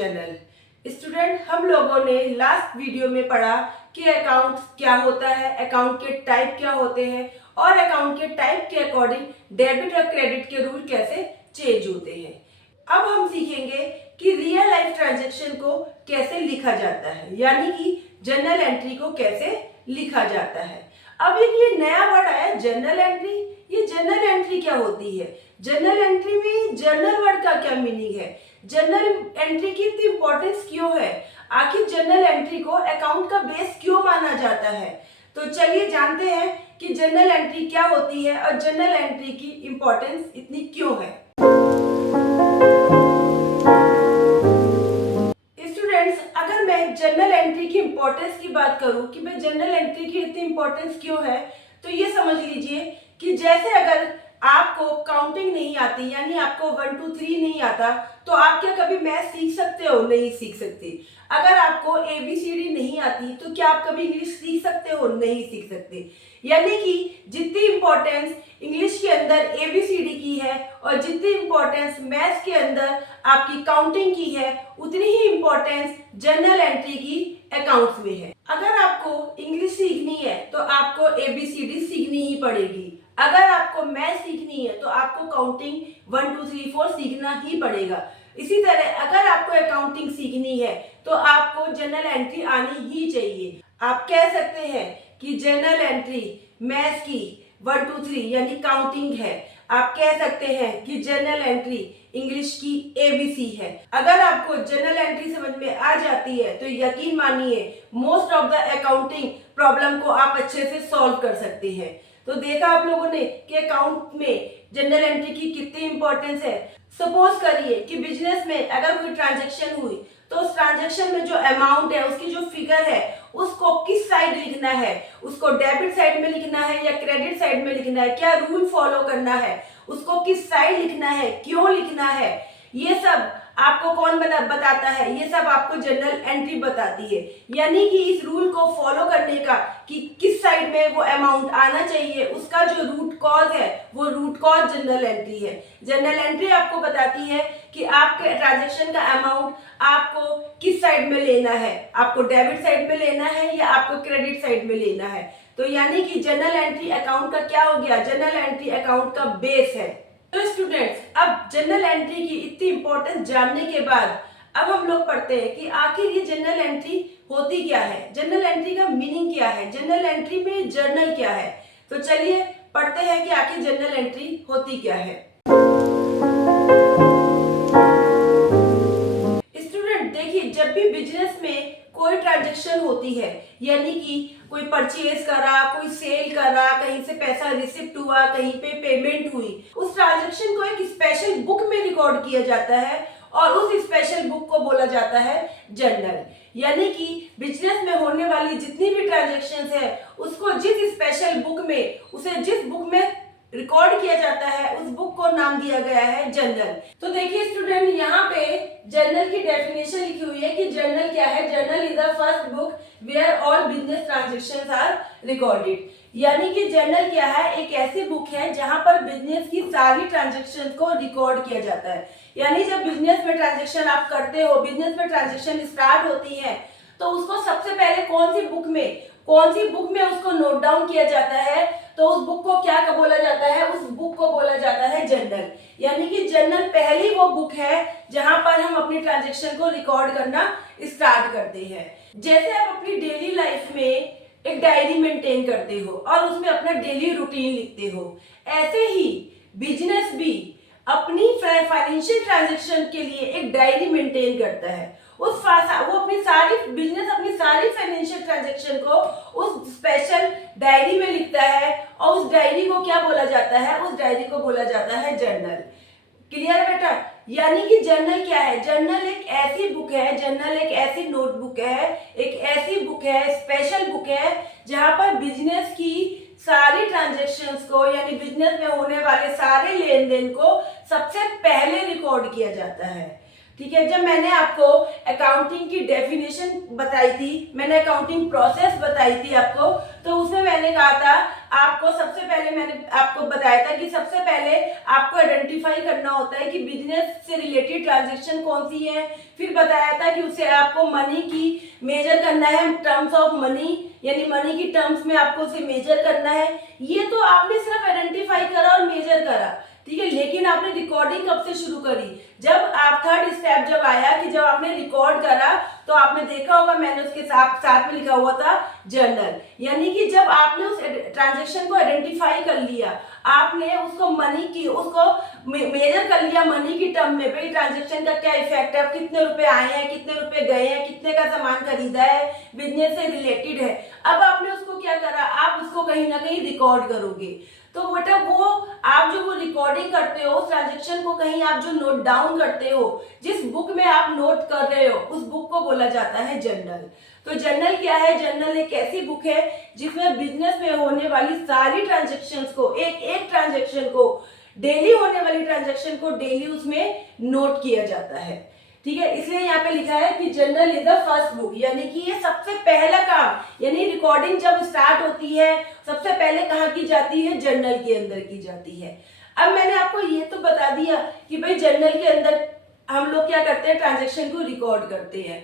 Channel. Student, हम लोगों ने लास्ट वीडियो में पढ़ा कि अकाउंट क्या होता है, अकाउंट के टाइप क्या होते हैं और अकाउंट के टाइप के अकॉर्डिंग डेबिट और क्रेडिट के रूल कैसे चेंज होते हैं। अब हम सीखेंगे कि रियल लाइफ ट्रांजैक्शन को कैसे लिखा जाता है, यानी कि जर्नल एंट्री को कैसे लिखा जाता है। अब एक ये नया वर्ड आया जर्नल एंट्री। ये जर्नल एंट्री क्या होती है? जर्नल एंट्री में जर्नल वर्ड का क्या मीनिंग है? जर्नल एंट्री की इतनी इंपॉर्टेंस क्यों है? आखिर जर्नल एंट्री को अकाउंट का बेस क्यों माना जाता है? तो चलिए जानते हैं कि जर्नल एंट्री क्या होती है और जर्नल एंट्री की इंपॉर्टेंस इतनी क्यों है। स्टूडेंट्स, अगर मैं जर्नल एंट्री की इंपॉर्टेंस की बात करूं कि भाई जर्नल एंट्री की इतनी इंपॉर्टेंस क्यों है, तो ये समझ लीजिए कि जैसे अगर आपको काउंटिंग नहीं आती, यानी आपको 1 2 3 नहीं आता, तो आप क्या कभी मैथ सीख सकते हो? नहीं सीख सकते। अगर आपको ABCD नहीं आती, तो क्या आप कभी इंग्लिश सीख सकते हो? नहीं सीख सकते। यानी कि जितनी इंपॉर्टेंस इंग्लिश के अंदर ABCD की है और जितनी इंपॉर्टेंस मैथ्स के अंदर आपकी काउंटिंग की है, उतनी ही इंपॉर्टेंस जर्नल एंट्री की अकाउंट्स में है। अगर आपको इंग्लिश सीखनी है तो आपको ABCD सीखनी ही पड़ेगी। अगर आपको मैथ सीखनी है तो आपको काउंटिंग 1 2 3 4 सीखना ही पड़ेगा। इसी तरह अगर आपको अकाउंटिंग सीखनी है तो आपको जर्नल एंट्री आनी ही चाहिए। आप कह सकते हैं कि जर्नल एंट्री मैथ्स की 1 2 3 यानी काउंटिंग है। आप कह सकते हैं कि जर्नल एंट्री इंग्लिश की ABC है। अगर आपको जर्नल एंट्री समझ में आ जाती है तो यकीन मानिए most of the accounting problem को आप अच्छे से सॉल्व कर सकते हैं। तो देखा आप लोगों ने कि अकाउंट में जर्नल एंट्री की कितनी इंपॉर्टेंस है। सपोज करिए कि बिजनेस में अगर कोई ट्रांजैक्शन हुई तो उस ट्रांजैक्शन में जो अमाउंट है, उसकी जो फिगर है, उसको किस साइड लिखना है? उसको डेबिट साइड में लिखना है या क्रेडिट साइड में लिखना है? क्या रूल फॉलो करना है? उसको किस साइड लिखना है, क्यों लिखना है, ये सब आपको कौन बताता है? ये सब आपको जर्नल एंट्री बताती है। यानी कि इस रूल को फॉलो करने का कि किस साइड में वो अमाउंट आना चाहिए, उसका जो रूट कॉज है वो रूट कॉज जर्नल एंट्री है। जर्नल एंट्री आपको बताती है कि आपके ट्रांजैक्शन का अमाउंट आपको किस साइड में लेना है, आपको डेबिट साइड में लेना है या आपको क्रेडिट साइड में लेना है। तो यानी कि जर्नल एंट्री अकाउंट का क्या हो गया? जर्नल एंट्री अकाउंट का बेस है। तो स्टूडेंट्स, अब जर्नल एंट्री की इतनी इंपॉर्टेंस जानने के बाद अब हम लोग पढ़ते हैं कि आखिर ये जर्नल एंट्री होती क्या है, जर्नल एंट्री का मीनिंग क्या है, जर्नल एंट्री में जर्नल क्या है। तो चलिए पढ़ते हैं कि आखिर जर्नल एंट्री होती क्या है। स्टूडेंट देखिए, जब भी बिजनेस में कोई ट्रांजैक्शन होती है, यानी कि कोई परचेज करा, कोई सेल करा, कहीं से पैसा रिसिप्ट हुआ, कहीं पे पेमेंट हुई, उस ट्रांजैक्शन को एक स्पेशल बुक में रिकॉर्ड किया जाता है और उस स्पेशल बुक को बोला जाता है जर्नल। यानी कि बिजनेस में होने वाली जितनी भी ट्रांजैक्शंस है, उसको जिस स्पेशल बुक में, उसे जिस बुक में रिकॉर्ड किया जाता है, उस बुक को नाम दिया गया है जर्नल। तो देखिए स्टूडेंट, यहाँ पे जर्नल की डेफिनेशन लिखी हुई है कि जर्नल क्या है? Journal is the first book where all business transactions are recorded. यानी कि जर्नल क्या है? एक ऐसी बुक है जहां पर बिजनेस की सारी ट्रांजैक्शन को रिकॉर्ड किया जाता है। यानी जब बिजनेस में ट्रांजैक्शन आप करते हो, बिजनेस में ट्रांजैक्शन स्टार्ट होती है, तो उसको सबसे पहले कौन सी बुक में उसको नोट डाउन किया जाता है? तो उस बुक को क्या बोला जाता है? उस बुक को बोला जाता है जर्नल। यानी कि जर्नल पहली वो बुक है जहां पर हम अपनी ट्रांजैक्शन को रिकॉर्ड करना स्टार्ट करते हैं। जैसे आप अपनी डेली लाइफ में एक डायरी मेंटेन करते हो और उसमें अपना डेली रूटीन लिखते हो, ऐसे ही बिजनेस भी अपनी फाइनेंशियल ट्रांजैक्शन के लिए एक डायरी मेंटेन करता है। वो अपनी सारी फाइनेंशियल ट्रांजैक्शन को उस स्पेशल डायरी में लिखता है और उस डायरी को क्या बोला जाता है? उस डायरी को बोला जाता है जर्नल। क्लियर बेटा? यानी कि जर्नल क्या है? जर्नल एक ऐसी बुक है, जर्नल एक ऐसी नोटबुक है, एक ऐसी बुक है, स्पेशल बुक है, जहां पर बिजनेस की सारी ट्रांजैक्शंस को, यानी बिजनेस में होने वाले सारे लेन देन को सबसे पहले रिकॉर्ड किया जाता है। ठीक है, जब मैंने आपको अकाउंटिंग की डेफिनेशन बताई थी, मैंने अकाउंटिंग प्रोसेस बताई थी आपको, तो उसमें मैंने कहा था आपको, सबसे पहले मैंने आपको बताया था कि सबसे पहले आपको आइडेंटिफाई करना होता है कि बिजनेस से रिलेटेड ट्रांजेक्शन कौन सी है। फिर बताया था कि उसे आपको मनी की मेजर करना है, टर्म्स ऑफ मनी, यानी मनी की टर्म्स में आपको उसे मेजर करना है। ये तो आपने सिर्फ आइडेंटिफाई करा और मेजर करा, ठीक है, लेकिन आपने रिकॉर्डिंग कब से शुरू करी? जब आप थर्ड स्टेप जब आया कि जब आपने रिकॉर्ड करा, तो आपने देखा होगा मैंने उसके साथ में लिखा हुआ था जर्नल, यानी कि जब आपने उस ट्रांजेक्शन को आइडेंटिफाई कर लिया, आपने उसको मनी की उसको मेजर कर लिया मनी की टर्म में, भाई ट्रांजेक्शन का क्या इफेक्ट है, कितने रुपए आए हैं, कितने रुपए गए हैं, कितने का सामान खरीदा है, बिजनेस से रिलेटेड है। अब आपने उसको क्या करा, आप उसको कहीं ना कहीं रिकॉर्ड करोगे। तो बेटा वो आप जो वो रिकॉर्डिंग करते हो, उस ट्रांजेक्शन को कहीं आप जो नोट डाउन करते हो, जिस बुक में आप नोट कर रहे हो, उस बुक को बोला जाता है जर्नल। तो जर्नल क्या है? जर्नल एक ऐसी बुक है जिसमें बिजनेस में होने वाली सारी ट्रांजेक्शन्स को, एक एक ट्रांजेक्शन को, डेली होने वाली ट्रांजेक्शन को डेली उसमें नोट किया जाता है, ठीक है। इसलिए यहाँ पे लिखा है कि journal is the first book, यानी कि ये सबसे पहला काम, यानी रिकॉर्डिंग जब स्टार्ट होती है सबसे पहले कहाँ की जाती है? जर्नल के अंदर की जाती है। अब मैंने आपको ये तो बता दिया कि भाई जर्नल के अंदर हम लोग क्या करते हैं, ट्रांजेक्शन को रिकॉर्ड करते हैं।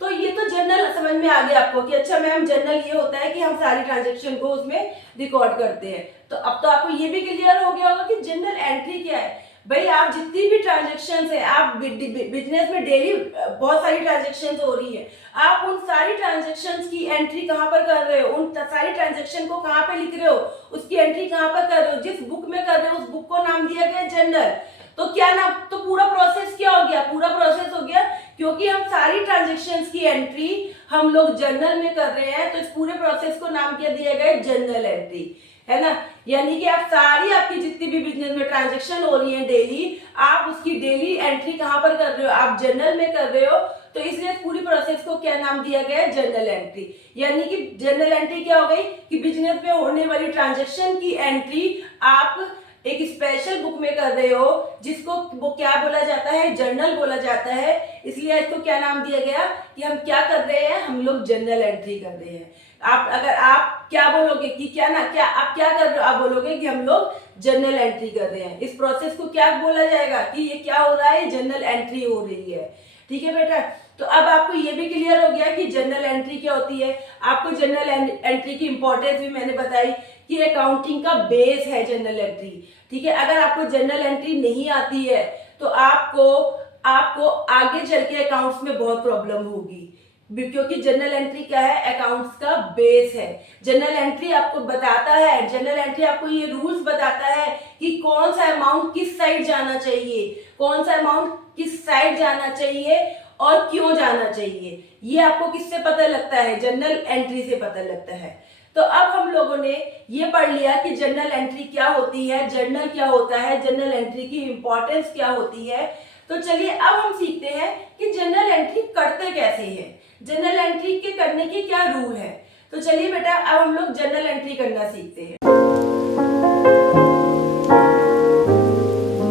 तो ये तो जर्नल समझ में आ गया आपको कि अच्छा मैम जर्नल ये होता है कि हम सारी ट्रांजेक्शन को उसमें रिकॉर्ड करते हैं। तो अब तो आपको ये भी क्लियर हो गया होगा कि जर्नल एंट्री क्या है। भाई आप जितनी भी ट्रांजेक्शन है, आप बिजनेस में डेली बहुत सारी ट्रांजेक्शन हो रही है, आप उन सारी ट्रांजेक्शन की एंट्री कहाँ पर कर रहे हो, उन सारी ट्रांजेक्शन को कहाँ पे लिख रहे हो, उसकी एंट्री कहाँ पर कर रहे हो, जिस बुक में कर रहे हो उस बुक को नाम दिया गया जर्नल। तो क्या नाम, तो पूरा प्रोसेस क्या हो गया? पूरा प्रोसेस हो गया, क्योंकि हम सारी ट्रांजेक्शन्स की एंट्री हम लोग जर्नल में कर रहे हैं, तो इस पूरे प्रोसेस को नाम क्या दिया गया? जर्नल एंट्री, है ना। यानी कि आप सारी आपकी जितनी भी बिजनेस में ट्रांजेक्शन हो रही है डेली, आप उसकी डेली एंट्री कहाँ पर कर रहे हो? आप जर्नल में कर रहे हो। तो इसलिए पूरी प्रोसेस को क्या नाम दिया गया है? Journal entry. यानी कि जर्नल एंट्री क्या हो गई कि बिजनेस में होने वाली ट्रांजेक्शन की एंट्री आप एक स्पेशल बुक में कर रहे हो, जिसको वो क्या बोला जाता है? जर्नल बोला जाता है। इसलिए इसको क्या नाम दिया गया कि हम क्या कर रहे हैं? हम लोग जर्नल एंट्री कर रहे हैं। अगर आप क्या बोलोगे कि क्या आप क्या कर रहे हो? आप बोलोगे कि हम लोग जर्नल एंट्री कर रहे हैं। इस प्रोसेस को क्या बोला जाएगा कि ये क्या हो रहा है? जर्नल एंट्री हो रही है, ठीक है बेटा। तो अब आपको ये भी क्लियर हो गया कि जर्नल एंट्री क्या होती है। आपको जर्नल एंट्री की इंपॉर्टेंस भी मैंने बताई कि अकाउंटिंग का बेस है जर्नल एंट्री, ठीक है। अगर आपको जर्नल एंट्री नहीं आती है तो आपको आगे चल के अकाउंट्स में बहुत प्रॉब्लम होगी, क्योंकि जर्नल एंट्री क्या है? अकाउंट्स का बेस है। जर्नल एंट्री आपको बताता है, जर्नल एंट्री आपको ये रूल्स बताता है कि कौन सा अमाउंट किस साइड जाना चाहिए, कौन सा अमाउंट किस साइड जाना चाहिए और क्यों जाना चाहिए। ये आपको किससे पता लगता है? जर्नल एंट्री से पता लगता है। तो अब हम लोगों ने ये पढ़ लिया कि जर्नल एंट्री क्या होती है, जर्नल क्या होता है, जर्नल एंट्री की इंपॉर्टेंस क्या होती है। तो चलिए अब हम सीखते हैं कि जर्नल एंट्री करते कैसे हैं, जर्नल एंट्री के करने के क्या रूल है। तो चलिए बेटा अब हम लोग जर्नल एंट्री करना सीखते हैं।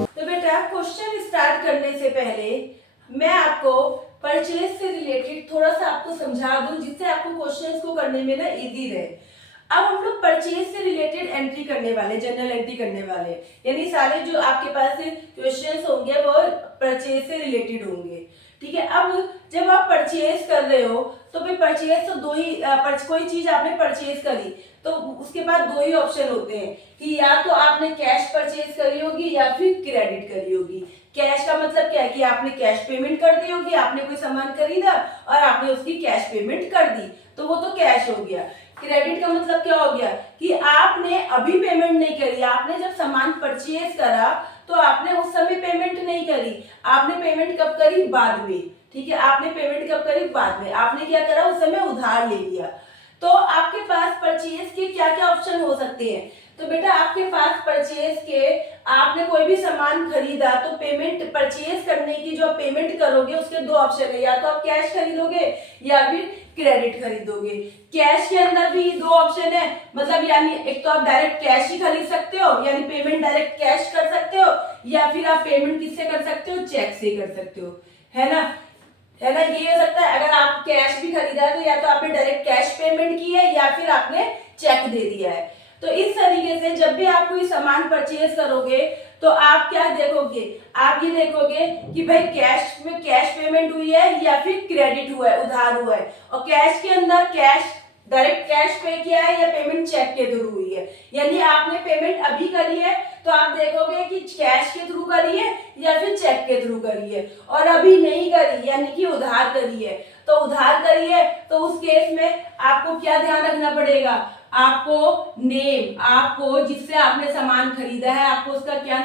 तो बेटा क्वेश्चन स्टार्ट करने से पहले मैं आपको परचेज से रिलेटेड थोड़ा सा आपको समझा दूं, जिससे आपको क्वेश्चंस को करने में ना इजी रहे। अब हम लोग परचेज से रिलेटेड एंट्री करने वाले, जर्नल एंट्री करने वाले, यानी सारे जो आपके पास क्वेश्चंस होंगे वो परचेज से रिलेटेड होंगे, ठीक है। अब जब आप परचेज कर रहे हो तो भाई परचेज तो दो ही कोई चीज आपने परचेज करी तो उसके बाद दो ही ऑप्शन होते हैं कि या तो आपने कैश परचेज करी होगी या फिर क्रेडिट करी होगी। कैश का मतलब क्या है कि आपने कैश पेमेंट कर दी होगी, आपने कोई सामान खरीदा और आपने उसकी कैश पेमेंट कर दी, तो वो तो कैश हो गया। क्रेडिट का मतलब क्या हो गया कि आपने अभी पेमेंट नहीं करी, आपने जब सामान परचेज करा तो आपने उस समय पेमेंट नहीं करी, आपने पेमेंट कब करी? बाद में, ठीक है। आपने पेमेंट कब करी? बाद में। आपने क्या करा? उस समय उधार ले लिया। तो आपके पास परचेज के क्या क्या ऑप्शन हो सकते हैं? तो बेटा आपके पास परचेज के, आपने कोई भी सामान खरीदा तो पेमेंट परचेज करने की जो पेमेंट करोगे उसके दो ऑप्शन है, या तो आप कैश खरीदोगे या फिर क्रेडिट खरीदोगे। कैश के अंदर भी दो ऑप्शन है, मतलब यानी एक तो आप डायरेक्ट कैश ही खरीद सकते हो, यानी पेमेंट डायरेक्ट कैश कर सकते हो, या फिर आप पेमेंट किससे कर सकते हो? चेक से कर सकते हो। है ना, ये हो सकता है। अगर आप कैश भी खरीदा है तो या तो आपने डायरेक्ट कैश पेमेंट की है या फिर आपने चेक दे दिया है। तो इस तरीके से जब भी आप कोई सामान परचेज करोगे तो आप क्या देखोगे, आप ये देखोगे कि भाई कैश में कैश पेमेंट हुई है या फिर क्रेडिट हुआ है, उधार हुआ है। और कैश के अंदर कैश डायरेक्ट कैश पे किया है या पेमेंट चेक के थ्रू हुई है। यानी आपने पेमेंट अभी करी है तो आप देखोगे कि कैश के थ्रू करी है या फिर चेक के थ्रू करी है। और अभी नहीं करी यानी कि उधार करी है, तो उधार करी है तो उस केस में आपको क्या ध्यान रखना पड़ेगा, आपको नेम, आपको जिससे आपने सामान खरीदा है आपको उसका क्या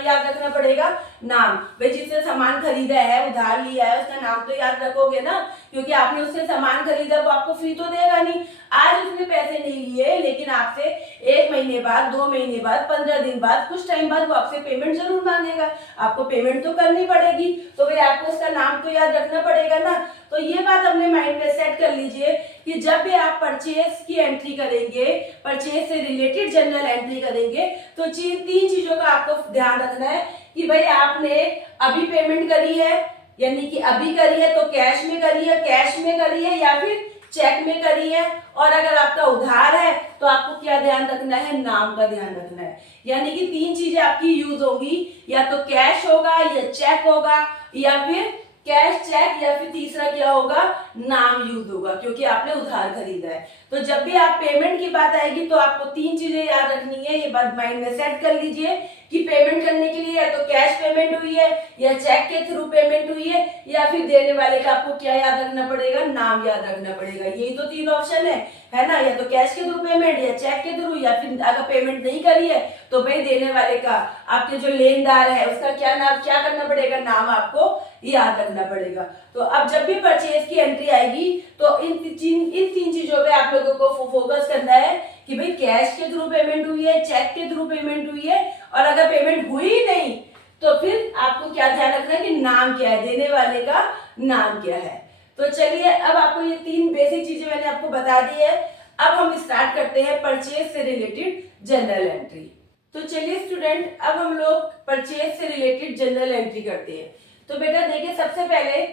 याद रखना पड़ेगा, नाम। भाई जिससे सामान खरीदा है, उधार लिया है, उसका नाम तो याद रखोगे ना, क्योंकि आपने उससे सामान खरीदा वो आपको फ्री तो देगा नहीं। आज उसने पैसे नहीं लिए लेकिन आपसे 1 महीने बाद, 2 महीने बाद, 15 दिन बाद, कुछ टाइम बाद वो आपसे पेमेंट जरूर मांगेगा। आपको पेमेंट तो करनी पड़ेगी, तो भाई आपको उसका नाम तो याद रखना पड़ेगा ना। तो ये बात अपने माइंड में सेट कर लीजिए कि जब भी आप परचेज की एंट्री करेंगे, परचेज से रिलेटेड जनरल एंट्री करेंगे, तो 3 चीजों का आपको ध्यान रखना है कि भाई आपने अभी पेमेंट करी है, यानी कि अभी करी है तो कैश में करी है, कैश में करी है या फिर चेक में करी है। और अगर आपका उधार है तो आपको क्या ध्यान रखना है, नाम का ध्यान रखना है। यानी कि 3 चीजें आपकी यूज होगी, या तो कैश होगा या चेक होगा या फिर कैश, चेक, या फिर तीसरा क्या होगा, नाम यूज होगा, क्योंकि आपने उधार खरीदा है। तो जब भी आप पेमेंट की बात आएगी तो आपको 3 चीजें याद रखनी है। ये बात माइंड में सेट कर लीजिए कि पेमेंट करने के लिए या तो कैश पेमेंट हुई है या चेक के थ्रू पेमेंट हुई है या फिर देने वाले का आपको क्या याद रखना पड़ेगा, नाम याद रखना पड़ेगा। यही तो 3 ऑप्शन है ना, या तो कैश के थ्रू पेमेंट या चेक के थ्रू, या फिर अगर पेमेंट नहीं करी है तो भाई देने वाले का, आपके जो लेनदार है उसका क्या करना पड़ेगा, नाम आपको याद रखना पड़ेगा। तो अब जब भी परचेज की एंट्री आएगी तो इन 3 चीजों पे आप लोगों को फोकस करना है कि भाई कैश के थ्रू पेमेंट हुई है, चेक के थ्रू पेमेंट हुई है, और अगर पेमेंट हुई ही नहीं तो फिर आपको क्या ध्यान रखना है कि नाम क्या है, देने वाले का नाम क्या है। तो चलिए अब आपको ये 3 बेसिक चीजें मैंने आपको बता दी है। अब हम स्टार्ट करते हैं परचेज से रिलेटेड जनरल एंट्री। तो चलिए स्टूडेंट, अब हम लोग परचेज से रिलेटेड जनरल एंट्री करते हैं। तो बेटा देखिए, सबसे पहले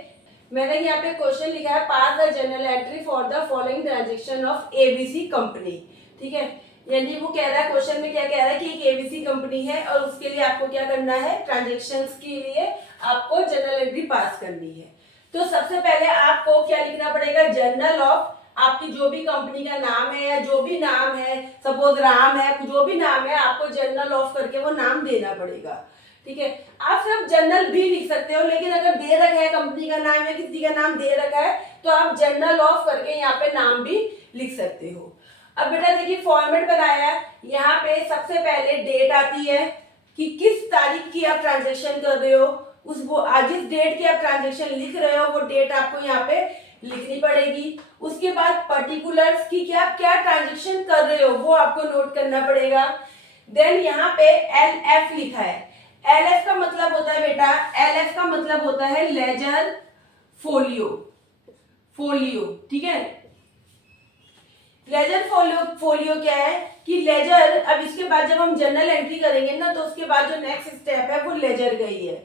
मैंने यहाँ पे क्वेश्चन लिखा है, pass the general entry for the following transaction of ABC company. ठीक है, यानी वो कह रहा है, क्वेश्चन में क्या कह रहा है कि एक एबीसी कंपनी है और उसके लिए आपको क्या करना है, ट्रांजेक्शन्स के लिए आपको जनरल एंट्री पास करनी है। तो सबसे पहले आपको क्या लिखना पड़ेगा, जर्नल ऑफ, आपकी जो भी कंपनी का नाम है या जो भी नाम है, सपोज राम है, जो भी नाम है, आपको जर्नल ऑफ करके वो नाम देना पड़ेगा। ठीक है, आप सिर्फ जर्नल भी लिख सकते हो, लेकिन अगर दे रखा है कंपनी का नाम या किसी का नाम दे रखा है तो आप जर्नल ऑफ करके यहाँ पे नाम भी लिख सकते हो। अब बेटा देखिए, फॉर्मेट बनाया है, यहाँ पे सबसे पहले डेट आती है कि किस तारीख की आप ट्रांजेक्शन कर रहे हो, जिस डेट की आप ट्रांजेक्शन लिख रहे हो वो डेट आपको यहाँ पे लिखनी पड़ेगी। उसके बाद पर्टिकुलर्स की क्या ट्रांजेक्शन कर रहे हो वो आपको नोट करना पड़ेगा। देन यहाँ पे LF लिखा है। LF का मतलब होता है बेटा, LF का मतलब होता है लेजर फोलियो। ठीक है, लेजर फोलियो क्या है कि लेजर, अब इसके बाद जब हम जर्नल एंट्री करेंगे ना तो उसके बाद जो नेक्स्ट स्टेप है वो लेजर का ही है।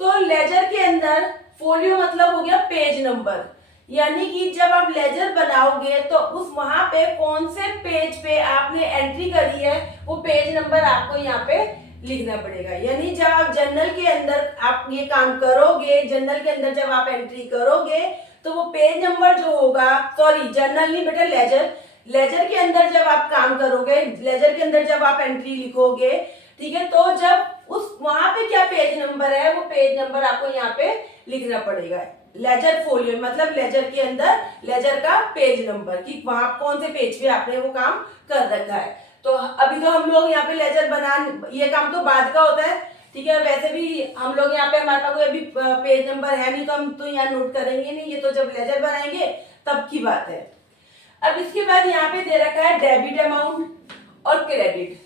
तो लेजर के अंदर फोलियो मतलब हो गया पेज नंबर, यानी कि जब आप लेजर बनाओगे तो वहां पे कौन से पेज पे आपने एंट्री करी है वो पेज नंबर आपको यहाँ पे लिखना पड़ेगा। यानी जब आप जर्नल के अंदर आप ये काम करोगे, जर्नल के अंदर जब आप एंट्री करोगे तो वो पेज नंबर जो होगा, सॉरी जर्नल नहीं बेटा, लेजर के अंदर जब आप काम करोगे, लेजर के अंदर जब आप एंट्री लिखोगे, ठीक है, तो जब उस वहां पे क्या पेज नंबर है वो पेज नंबर आपको यहाँ पे लिखना पड़ेगा। लेजर फोलियो मतलब लेजर के अंदर लेजर का पेज नंबर, कि वहां कौन से पेज पे आपने वो काम कर रखा है। तो अभी तो हम लोग यहाँ पे लेजर ये काम तो बाद का होता है, ठीक है। वैसे भी हम लोग यहाँ पे, हमारे पास कोई अभी पेज नंबर है नहीं तो हम तो यहाँ नोट करेंगे नहीं, ये तो जब लेजर बनाएंगे तब की बात है। अब इसके बाद यहाँ पे दे रखा है डेबिट अमाउंट और क्रेडिट,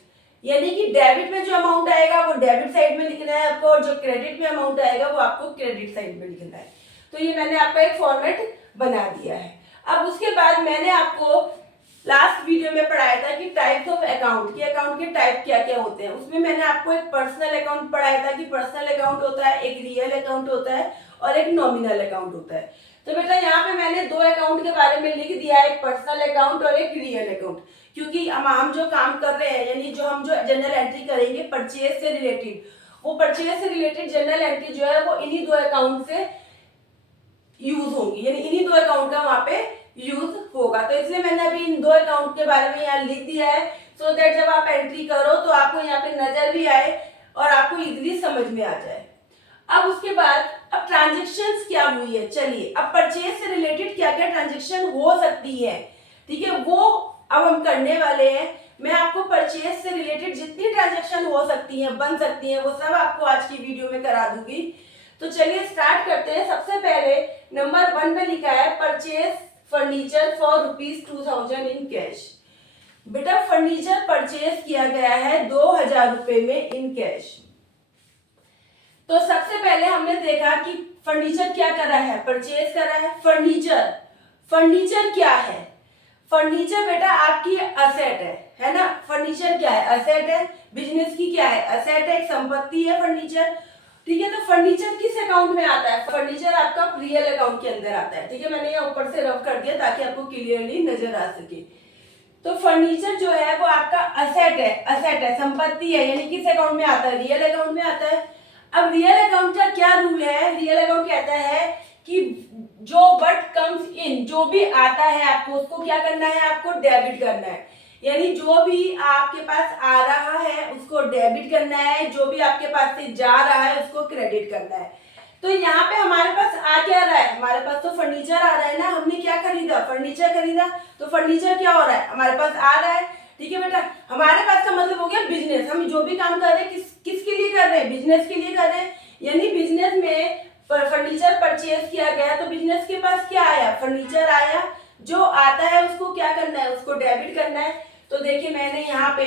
यानी कि डेबिट में जो अमाउंट आएगा वो डेबिट साइड में लिखना है आपको, और जो क्रेडिट में अमाउंट आएगा वो आपको क्रेडिट साइड में लिखना है। तो ये मैंने आपका एक फॉर्मेट बना दिया है। अब उसके बाद मैंने आपको लास्ट वीडियो में पढ़ाया था कि टाइप्स ऑफ अकाउंट, कि अकाउंट के टाइप क्या क्या होते हैं। उसमें मैंने आपको एक पर्सनल अकाउंट पढ़ाया था कि पर्सनल अकाउंट होता है, एक रियल अकाउंट होता है और एक नॉमिनल अकाउंट होता है। तो बेटा यहाँ पे मैंने दो अकाउंट के बारे में लिख दिया है, एक पर्सनल अकाउंट और एक रियल अकाउंट, क्योंकि हम जो काम कर रहे हैं यानी जो हम जो जनरल एंट्री करेंगे परचेज से रिलेटेड, वो परचेज से रिलेटेड जनरल एंट्री जो है वो इन्हीं दो अकाउंट से यूज होंगी, यानी इन्हीं दो अकाउंट का वहां पे यूज होगा। तो इसलिए मैंने अभी इन दो अकाउंट के बारे में यहाँ लिख दिया है, सो दैट जब आप एंट्री करो तो आपको यहाँ पे नजर भी आए और आपको इजीली समझ में आ जाए। अब उसके बाद अब ट्रांजेक्शन्स क्या हुई है, चलिए अब परचेज से रिलेटेड क्या क्या ट्रांजेक्शन हो सकती है, ठीक है, वो अब हम करने वाले हैं। मैं आपको परचेज से रिलेटेड जितनी ट्रांजेक्शन हो सकती हैं, बन सकती हैं, वो सब आपको आज की वीडियो में करा दूंगी। तो चलिए स्टार्ट करते हैं। सबसे पहले नंबर 1 पे लिखा है purchase furniture for ₹2000 in cash. बेटा फर्नीचर परचेज किया गया है 2000 रुपए में इन कैश। तो सबसे पहले हमने देखा कि फर्नीचर क्या कर रहा है, परचेज कर रहा है। फर्नीचर, फर्नीचर क्या है? फर्नीचर बेटा आपकी असेट है ना। फर्नीचर क्या है? असेट है। बिजनेस की क्या है? असेट है, एक संपत्ति है फर्नीचर, ठीक है। तो फर्नीचर किस अकाउंट में आता है? फर्नीचर आपका रियल अकाउंट के अंदर आता है, ठीक है। मैंने यहाँ ऊपर से रफ कर दिया ताकि आपको क्लियरली नजर आ सके। तो फर्नीचर जो है वो आपका असेट है, असेट है, संपत्ति है, यानी किस अकाउंट में आता है? रियल अकाउंट में आता है। अब रियल अकाउंट का क्या रूल है? रियल अकाउंट कहता है कि जो व्हाट कम्स इन, जो भी आता है आपको उसको क्या करना है? आपको डेबिट करना है, यानी जो भी आपके पास आ रहा है उसको डेबिट करना है, जो भी आपके पास से जा रहा है उसको क्रेडिट करना है। तो यहाँ पे हमारे पास आ क्या रहा है? हमारे पास तो फर्नीचर आ रहा है ना, हमने क्या खरीदा? फर्नीचर खरीदा। तो फर्नीचर क्या हो रहा है? हमारे पास आ रहा है, ठीक है बेटा। हमारे पास का मतलब हो गया बिजनेस। हम जो भी काम कर रहे हैं किसके लिए कर रहे हैं? बिजनेस के लिए कर रहे हैं, यानी बिजनेस में फर्नीचर परचेज किया गया तो बिजनेस के पास क्या आया? फर्नीचर आया। जो आता है उसको क्या करना है? उसको डेबिट करना है। तो देखिए मैंने यहाँ पे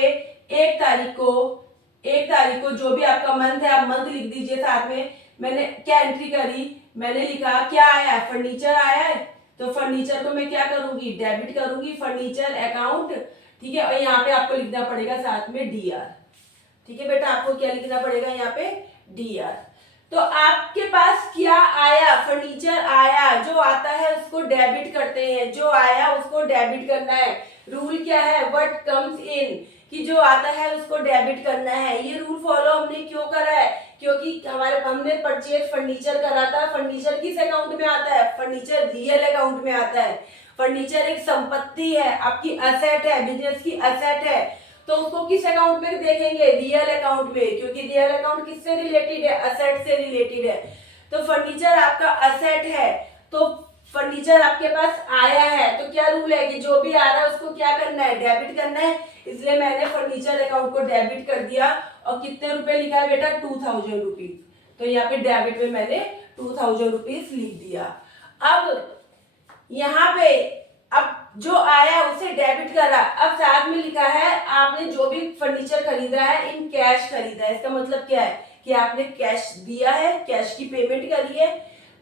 1 तारीख को जो भी आपका मंथ है आप मंथ लिख दीजिए साथ में। मैंने क्या एंट्री करी? मैंने लिखा क्या आया? फर्नीचर आया है, तो फर्नीचर को मैं क्या करूंगी? डेबिट करूंगी, फर्नीचर अकाउंट, ठीक है। और यहाँ पे आपको लिखना पड़ेगा साथ में DR, ठीक है बेटा। आपको क्या लिखना पड़ेगा यहाँ पे? DR। तो आपके पास क्या आया? फर्नीचर आया। जो आता है उसको डेबिट करते हैं, जो आया उसको डेबिट करना है। रूल क्या है? व्हाट कम्स इन, कि जो आता है उसको डेबिट करना है। ये रूल फॉलो हमने क्यों करा है? क्योंकि हमने परचेज फर्नीचर करा था। फर्नीचर किस अकाउंट में आता है? फर्नीचर रियल अकाउंट में आता है। फर्नीचर एक संपत्ति है, आपकी असेट है, बिजनेस की असेट है, तो उसको किस अकाउंट में देखेंगे? रियल अकाउंट में, क्योंकि रियल अकाउंट किससे रिलेटेड है? असेट से रिलेटेड है। तो फर्नीचर आपका असेट है, तो फर्नीचर आपके पास आया है, तो क्या रूल है कि जो भी आ रहा है उसको क्या करना है? डेबिट करना है। इसलिए मैंने फर्नीचर अकाउंट को डेबिट कर दिया। और कितने रुपए लिखा है बेटा? 2000 रुपीज। तो यहाँ पे डेबिट में मैंने 2000 रुपीज लिख दिया। अब यहाँ पे अब जो आया उसे डेबिट करा। अब साथ में लिखा है आपने जो भी फर्नीचर खरीदा है इन कैश खरीदा है। इसका मतलब क्या है? कि आपने कैश दिया है, कैश की पेमेंट करी है।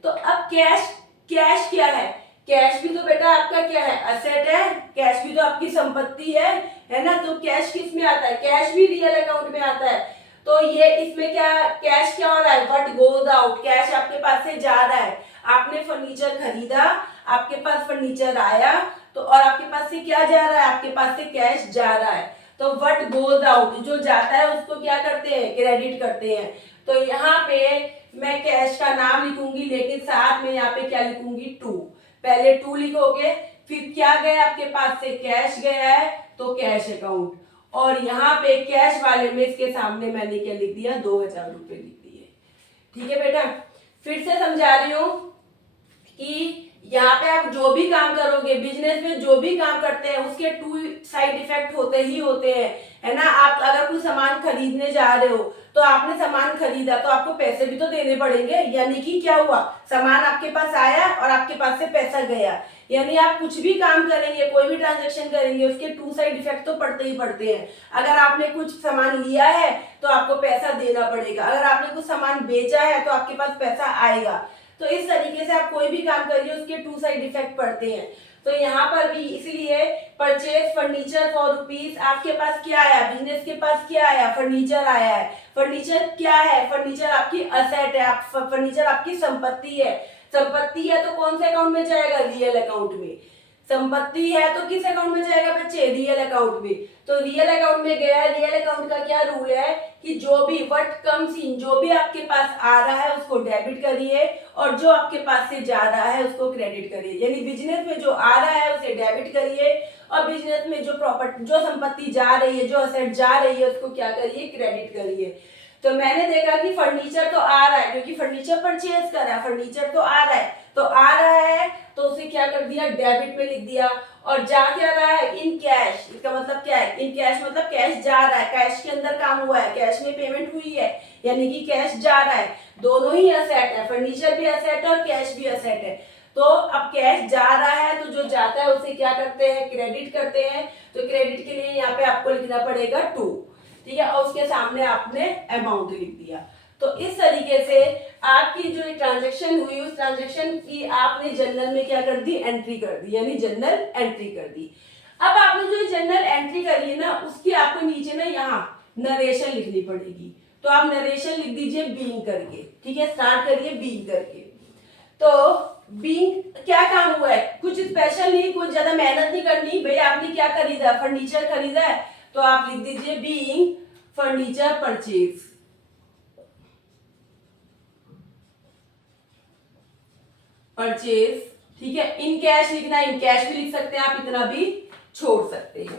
तो अब कैश क्या है? कैश भी तो बेटा आपका क्या है? असेट है। कैश भी तो आपकी संपत्ति है ना। तो कैश किस में आता है? कैश भी रियल अकाउंट में आता है। तो ये इसमें क्या कैश क्या हो रहा है? व्हाट गोज आउट, कैश आपके पास से जा रहा है। आपने फर्नीचर खरीदा, आपके पास फर्नीचर आया, तो और आपके पास से क्या जा रहा है? आपके पास से कैश जा रहा है। तो व्हाट गोज आउट, जो जाता है उसको क्या करते हैं? क्रेडिट करते हैं। तो यहाँ पे मैं कैश का नाम लिखूंगी, लेकिन साथ में यहाँ पे क्या लिखूंगी? 2। पहले 2 लिखोगे, फिर क्या गया आपके पास से? कैश गया है, तो कैश अकाउंट। और यहाँ पे कैश वाले में इसके सामने मैंने क्या लिख दिया? 2000 रुपए लिख दिए, ठीक है बेटा। फिर से समझा रही हूँ कि यहाँ पे आप जो भी काम करोगे, बिजनेस में जो भी काम करते हैं उसके 2 साइड इफेक्ट होते ही होते हैं, है ना। आप अगर कोई सामान खरीदने जा रहे हो तो आपने सामान खरीदा तो आपको पैसे भी तो देने पड़ेंगे, यानी कि क्या हुआ? सामान आपके पास आया और आपके पास से पैसा गया। यानी आप कुछ भी काम करेंगे, कोई भी ट्रांजेक्शन करेंगे, उसके 2 साइड इफेक्ट तो पड़ते ही पड़ते हैं। अगर आपने कुछ सामान लिया है तो आपको पैसा देना पड़ेगा, अगर आपने कुछ सामान बेचा है तो आपके पास पैसा आएगा। तो इस तरीके से आप कोई भी काम करिए उसके 2 साइड इफेक्ट पड़ते हैं। तो यहाँ पर भी इसलिए परचेज फर्नीचर फॉर रुपीज, आपके पास क्या आया, बिजनेस के पास क्या आया, फर्नीचर आया है। फर्नीचर क्या है, फर्नीचर आपकी असेट है, फर्नीचर आपकी संपत्ति है। संपत्ति है तो कौन से अकाउंट में जाएगा, रियल अकाउंट में। संपत्ति है तो किस अकाउंट में जाएगा बच्चे, रियल अकाउंट में। तो रियल अकाउंट में गया। रियल अकाउंट का क्या रूल है कि जो भी व्हाट कम्स इन, जो भी आपके पास आ रहा है उसको डेबिट करिए और जो आपके पास से जा रहा है उसको क्रेडिट करिए। यानी बिजनेस में जो आ रहा है उसे डेबिट करिए और बिजनेस में जो संपत्ति जा रही है, जो असेट जा रही है उसको क्या करिए, क्रेडिट करिए। तो मैंने देखा कि फर्नीचर तो आ रहा है क्योंकि फर्नीचर परचेज कर रहा है, फर्नीचर तो आ रहा है, तो आ रहा है तो उसे क्या कर दिया, डेबिट में लिख दिया। और जा क्या रहा है, इन कैश। इसका मतलब क्या है, इन कैश मतलब कैश जा रहा है, कैश के अंदर काम हुआ है, कैश में पेमेंट हुई है, यानी कि कैश जा रहा है। दोनों ही असेट है, फर्नीचर भी असेट है और कैश भी असेट है। तो अब कैश जा रहा है तो जो जाता है उसे क्या करते हैं, क्रेडिट करते हैं। तो क्रेडिट के लिए यहाँ पे आपको लिखना पड़ेगा 2, ठीक है, और उसके सामने आपने अमाउंट लिख दिया। तो इस तरीके से आपकी जो ट्रांजैक्शन हुई उस ट्रांजैक्शन की आपने जर्नल में क्या कर दी, एंट्री कर दी, यानी जर्नल एंट्री कर दी। अब आपने जो जर्नल एंट्री करी है ना उसकी आपको नीचे ना यहाँ नरेशन लिखनी पड़ेगी। तो आप नरेशन लिख दीजिए बीइंग करके, ठीक है, स्टार्ट करिए बीइंग करके। तो बीइंग क्या काम हुआ है, कुछ स्पेशल नहीं, कुछ ज्यादा मेहनत नहीं करनी भाई, आपने क्या खरीदा, फर्नीचर खरीदा है, तो आप लिख दीजिए बीइंग फर्नीचर परचेज। परचेज, ठीक है। इन कैश लिखना, इन कैश भी लिख सकते हैं आप, इतना भी छोड़ सकते हैं,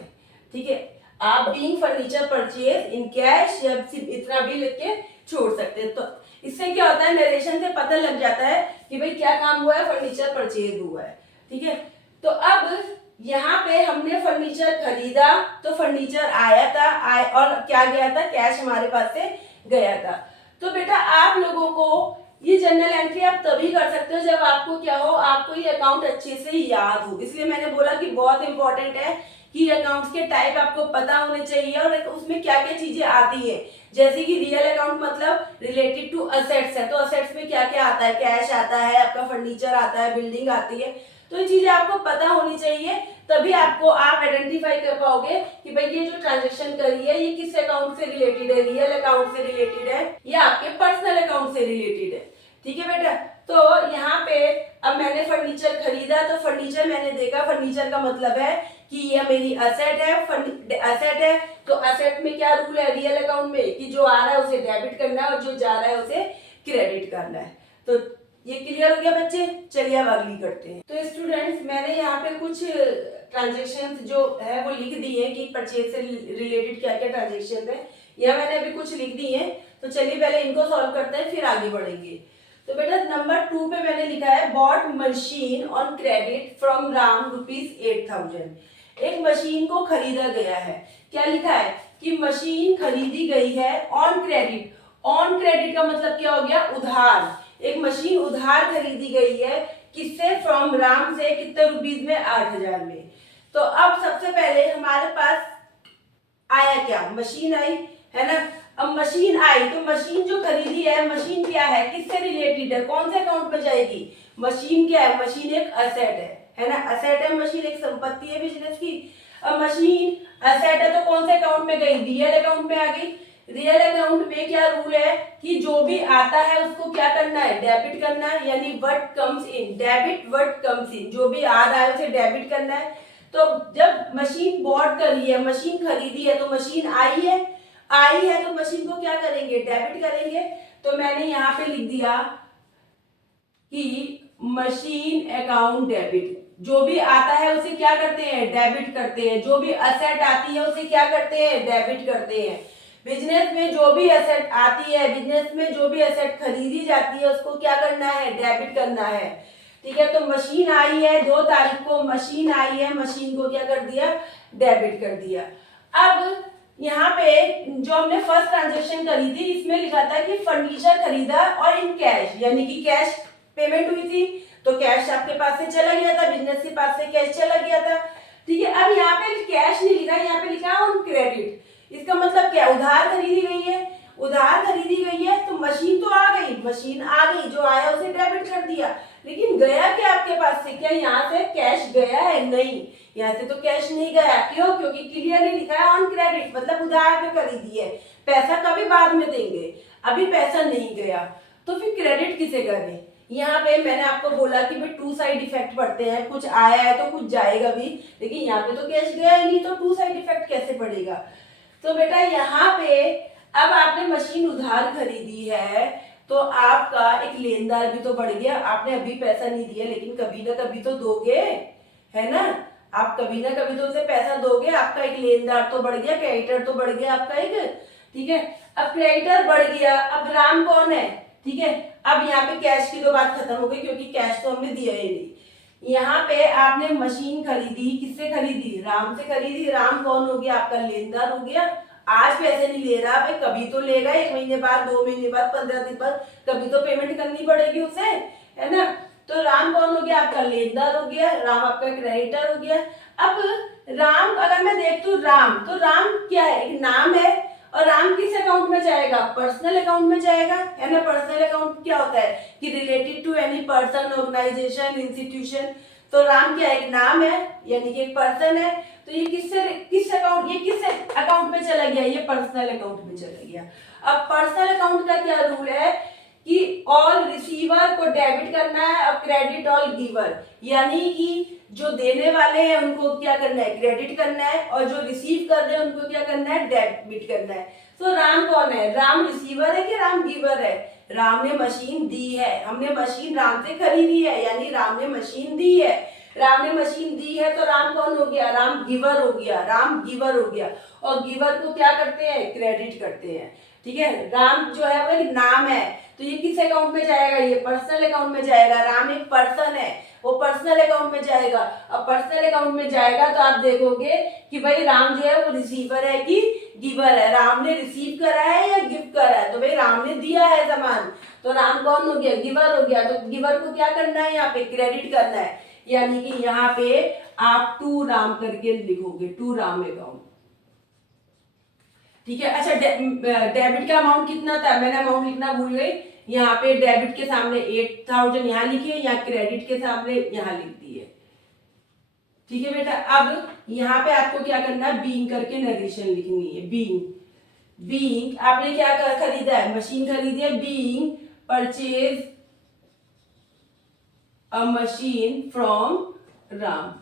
ठीक है। आप being furniture purchase in cash या सिर्फ इतना भी लिख के छोड़ सकते हैं। तो इससे क्या होता है, नरेशन से पता लग जाता है कि भाई क्या काम हुआ है, फर्नीचर परचेज हुआ है, ठीक है। तो अब यहाँ पे हमने फर्नीचर खरीदा तो फर्नीचर आया था, और क्या गया था, कैश हमारे पास से गया था। तो बेटा आप लोगों को ये जर्नल एंट्री आप तभी कर सकते हो जब आपको क्या हो, आपको ये अकाउंट अच्छे से याद हो। इसलिए मैंने बोला कि बहुत इंपॉर्टेंट है कि अकाउंट्स के टाइप आपको पता होने चाहिए और उसमें क्या क्या चीजें आती है। जैसे कि रियल अकाउंट मतलब रिलेटेड टू असेट्स है, तो असेट्स में क्या क्या आता है, कैश आता है, आपका फर्नीचर आता है, बिल्डिंग आती है। तो ये चीजें आपको पता होनी चाहिए, तभी आपको आप आइडेंटिफाई कर पाओगे कि भाई ये जो ट्रांजैक्शन करी है ये किस अकाउंट से रिलेटेड है, रियल अकाउंट से रिलेटेड है या आपके पर्सनल अकाउंट से रिलेटेड है, ठीक है बेटा। तो यहाँ पे अब मैंने फर्नीचर खरीदा तो फर्नीचर मैंने देखा, फर्नीचर का मतलब है कि ये मेरी असेट है, असेट है। तो असेट में क्या रूल है रियल अकाउंट में कि जो आ रहा है उसे डेबिट करना है और जो जा रहा है उसे क्रेडिट करना है। तो ये क्लियर हो गया बच्चे, चलिए अब अगली करते हैं। तो स्टूडेंट्स मैंने यहाँ पे कुछ ट्रांजेक्शन जो है वो लिख दी है कि परचेज से रिलेटेड क्या क्या ट्रांजेक्शन है, यह मैंने अभी कुछ लिख दी है। तो चलिए पहले इनको सॉल्व करते हैं फिर आगे बढ़ेंगे। तो बेटा नंबर 2 पे मैंने लिखा है bought machine on credit from Ram ₹8,000। एक मशीन को खरीदा गया है, क्या लिखा है कि मशीन खरीदी गई है ऑन क्रेडिट। ऑन क्रेडिट का मतलब क्या हो गया, उधार। एक मशीन उधार खरीदी गई है, किससे, फ्रॉम राम से, कितने रुपीज में, 8,000 में। तो अब सबसे पहले हमारे पास आया क्या, मशीन आई है ना। अब मशीन आई तो मशीन जो खरीदी है, मशीन क्या है, किससे रिलेटेड है, कौन से अकाउंट में जाएगी, मशीन क्या है, मशीन एक असेट है ना, असेट है मशीन, एक संपत्ति है बिजनेस की। अब मशीन असेट है तो कौन से अकाउंट में गई, रियल अकाउंट में आ गई। रियल अकाउंट में क्या रूल है कि जो भी आता है उसको क्या करना है, डेबिट करना है, यानी what comes in, debit what comes in, जो भी आ रहा है उसे डेबिट करना है। तो जब मशीन बॉट करी है, मशीन खरीदी है, तो मशीन आई है तो मशीन को क्या करेंगे, डेबिट करेंगे। तो मैंने यहाँ पे लिख दिया कि मशीन अकाउंट डेबिट, जो भी आता है उसे क्या करते हैं, डेबिट करते हैं। जो भी असेट आती है उसे क्या करते हैं, डेबिट करते हैं। बिजनेस में जो भी एसेट आती है, बिजनेस में जो भी एसेट खरीदी जाती है उसको क्या करना है, डेबिट करना है, ठीक है। तो मशीन आई है 2 तारीख को, मशीन आई है, मशीन को क्या कर दिया, डेबिट कर दिया। अब यहाँ पे जो हमने फर्स्ट ट्रांजेक्शन करी थी इसमें लिखा था कि फर्नीचर खरीदा और इन कैश, यानी कि कैश पेमेंट हुई थी, तो कैश आपके पास से चला गया था, बिजनेस के पास से कैश चला गया था, ठीक है। अब यहाँ पे कैश नहीं लिखा, यहाँ पे लिखा ऑन क्रेडिट। इसका मतलब क्या, उधार खरीदी गई है, उधार खरीदी गई है तो मशीन तो आ गई, मशीन आ गई, जो आया उसे डेबिट कर दिया। लेकिन गया क्या आपके पास से? क्या यहाँ से कैश गया है? नहीं, यहाँ से तो कैश नहीं गया। क्यों? क्योंकि क्लियरली लिखा है ऑन क्रेडिट, मतलब उधार पे खरीदी है, पैसा कभी बाद में देंगे, अभी पैसा नहीं गया। तो फिर क्रेडिट किसे करें? यहाँ पे मैंने आपको बोला कि भाई टू साइड इफेक्ट पड़ते हैं, कुछ आया है तो कुछ जाएगा भी, लेकिन यहाँ पे तो कैश गया ही नहीं, तो टू साइड इफेक्ट कैसे पड़ेगा? तो बेटा यहाँ पे अब आपने मशीन उधार खरीदी है तो आपका एक लेनदार भी तो बढ़ गया। आपने अभी पैसा नहीं दिया, लेकिन कभी ना कभी तो दोगे, है ना? आप कभी ना कभी तो उसे पैसा दोगे, आपका एक लेनदार तो बढ़ गया, क्रेडिटर तो बढ़ गया आपका एक, ठीक है। अब क्रेडिटर बढ़ गया, अब राम कौन है? ठीक है, अब यहाँ पे कैश की तो बात खत्म हो गई, क्योंकि कैश तो हमने दिया ही नहीं। यहाँ पे आपने मशीन खरीदी, किससे खरीदी? राम से खरीदी। राम कौन हो गया? आपका लेनदार हो गया। आज पैसे नहीं ले रहा भाई, कभी तो लेगा, 1 महीने बाद, 2 महीने बाद, 15 दिन बाद, कभी तो पेमेंट करनी पड़ेगी उसे, है ना? तो राम कौन हो गया? आपका लेनदार हो गया, राम आपका क्रेडिटर हो गया। अब राम अगर मैं देखती हूँ राम, तो राम क्या है? एक नाम है, और राम किस अकाउंट में जाएगा? पर्सनल अकाउंट में जाएगा, है ना? पर्सनल अकाउंट क्या होता है कि related to any person, organisation, institution. तो राम क्या है? एक नाम है, यानी कि एक पर्सन है। तो ये किस अकाउंट, ये किस अकाउंट में चला गया? ये पर्सनल अकाउंट में चला गया। अब पर्सनल अकाउंट का क्या रूल है कि ऑल रिसीवर को डेबिट करना है और क्रेडिट ऑल गिवर, यानी कि जो देने वाले हैं उनको क्या करना है? क्रेडिट करना है, और जो रिसीव कर रहे हैं उनको क्या करना है? डेबिट करना है। तो राम कौन है? राम रिसीवर है कि राम गिवर है? राम ने मशीन दी है, हमने मशीन राम से खरीदी है, यानी राम ने मशीन दी है। राम ने मशीन दी है तो राम कौन हो गया? राम गिवर हो गया, राम गिवर हो गया। और गिवर को क्या करते हैं? क्रेडिट करते हैं, ठीक है। राम जो है वो एक नाम है, तो ये किस अकाउंट में जाएगा? ये पर्सनल अकाउंट में जाएगा। राम एक पर्सन है, वो पर्सनल अकाउंट में जाएगा। अब पर्सनल अकाउंट में जाएगा तो आप देखोगे कि भाई राम जो है वो रिसीवर है कि गिवर है? राम ने रिसीव करा है या गिव करा है? तो भाई राम ने दिया है सामान, तो राम कौन हो गया? गिवर हो गया। तो गिवर को क्या करना है? यहाँ पे क्रेडिट करना है, यानी कि यहाँ पे आप टू राम करके लिखोगे, टू राम अकाउंट, ठीक है। अच्छा, डेबिट का अमाउंट कितना था? मैंने अमाउंट लिखना भूल गई। यहाँ पे डेबिट के सामने 8000 यहाँ लिखिए, या क्रेडिट के सामने यहाँ लिख दिए, ठीक है बेटा। अब यहाँ पे आपको क्या करना है? बीइंग करके नरेशन लिखनी है। बीइंग आपने क्या खरीदा है? मशीन खरीदी है। Being purchase a machine from Ram,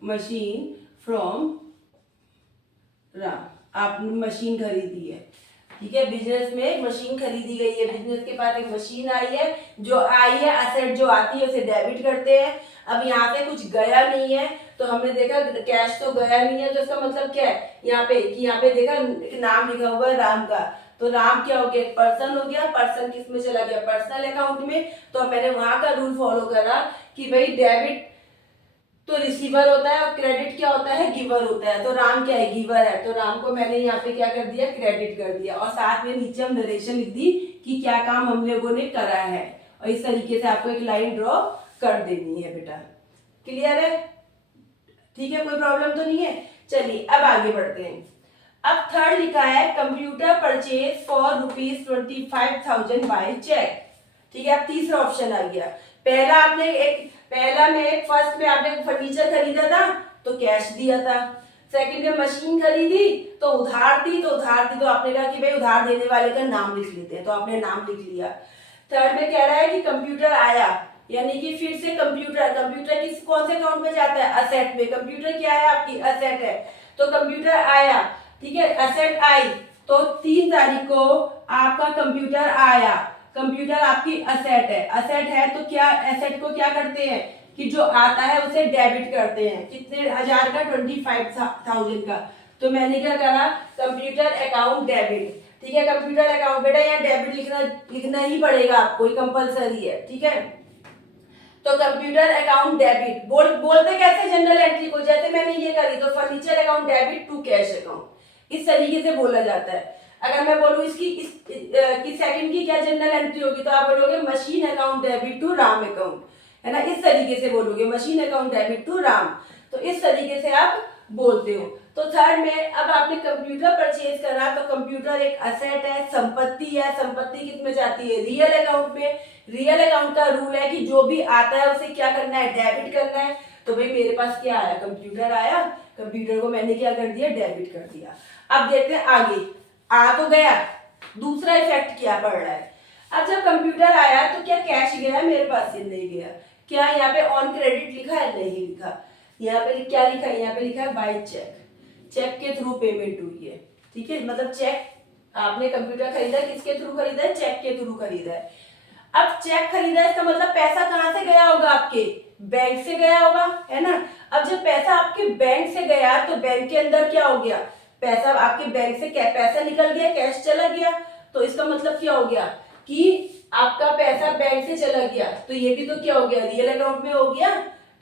machine from Ram, आपने मशीन खरीदी है, ठीक है। बिजनेस में मशीन खरीदी गई है, बिजनेस के पास एक मशीन आई है, जो आई है असेट जो आती है उसे डेबिट करते हैं। अब यहाँ पे कुछ गया नहीं है, तो हमने देखा कैश तो गया नहीं है, तो इसका मतलब क्या है यहाँ पे कि यहाँ पे देखा नाम लिखा हुआ है राम का, तो राम क्या हो गया? पर्सन हो गया। पर्सन किस में चला गया? पर्सनल अकाउंट में। तो मैंने वहां का रूल फॉलो करा कि भाई डेबिट तो रिसीवर होता है और क्रेडिट क्या होता है? गिवर होता है। तो राम क्या है? गिवर है, तो राम को मैंने यहाँ पे क्या कर दिया? क्रेडिट कर दिया, और साथ में नीचे हम नरेशन लिख दी कि क्या काम हम लोगों ने करा है, और इस तरीके से आपको एक लाइन ड्रॉ कर देनी है बेटा। क्लियर है? ठीक है, कोई प्रॉब्लम तो नहीं है? चलिए अब आगे बढ़ते हैं। अब थर्ड लिखा है computer purchase for ₹25,000 by cheque, ठीक है। अब तीसरा ऑप्शन आ गया। फर्स्ट में आपने फर्नीचर खरीदा था तो कैश दिया था। सेकंड में मशीन खरीदी तो उधार दी, तो आपने कहा कि भाई उधार देने वाले का नाम लिख लेते हैं, तो आपने नाम लिख लिया। थर्ड में कह रहा है कि कंप्यूटर आया, यानी कि फिर से कंप्यूटर किस कौन से अकाउंट में जाता है? असेट में। कंप्यूटर क्या है? आपकी असेट है, तो कंप्यूटर आया, ठीक है। असेट आई, तो 3 तारीख को आपका कंप्यूटर आया। कंप्यूटर आपकी असेट है तो क्या एसेट को क्या करते हैं कि जो आता है उसे डेबिट करते हैं। कितने हजार का? 25,000 का। तो मैंने क्या करा? कंप्यूटर अकाउंट डेबिट, ठीक है। कंप्यूटर अकाउंट बेटा यहाँ डेबिट लिखना ही पड़ेगा आपको, कंपलसरी है, ठीक है। तो कंप्यूटर अकाउंट डेबिट बोलते कैसे? जनरल एंट्री को, जैसे मैंने ये करी तो furniture account debit to cash account, इस तरीके से बोला जाता है। अगर मैं बोलूं इसकी सेकंड की क्या जनरल एंट्री होगी, तो आप बोलोगे machine account debit to Ram account, है ना। इस तरीके से बोलोगे machine account debit to Ram, तो इस तरीके से आप बोलते हो। तो थर्ड में अब आपने कंप्यूटर परचेज करा तो कंप्यूटर एक असेट है, संपत्ति है। संपत्ति किस में जाती है? रियल अकाउंट में। रियल अकाउंट का रूल है कि जो भी आता है उसे क्या करना है? डेबिट करना है। तो भाई मेरे पास क्या आया? कंप्यूटर आया, कंप्यूटर को मैंने क्या कर दिया? डेबिट कर दिया। अब देखते हैं आगे। आ तो गया, दूसरा इफेक्ट क्या पड़ रहा है? अब जब कंप्यूटर आया तो क्या कैश गया? मेरे पास से नहीं गया। क्या यहाँ पे ऑन क्रेडिट लिखा है? नहीं लिखा। यहाँ पे क्या लिखा है? यहाँ पे लिखा है बाय चेक। चेक के थ्रू पेमेंट हुई है। ठीक है, मतलब चेक आपने कंप्यूटर खरीदा, किसके थ्रू खरीदा है? चेक के थ्रू खरीदा है। अब चेक खरीदा है, इसका मतलब पैसा कहाँ से गया होगा? आपके बैंक से गया होगा, है ना। अब जब पैसा आपके बैंक से गया तो बैंक के अंदर क्या हो गया? पैसा आपके बैंक से पैसा निकल गया, कैश चला गया। तो इसका मतलब क्या हो गया कि आपका पैसा बैंक से चला गया। तो ये भी तो क्या हो गया? रियल अकाउंट में हो गया।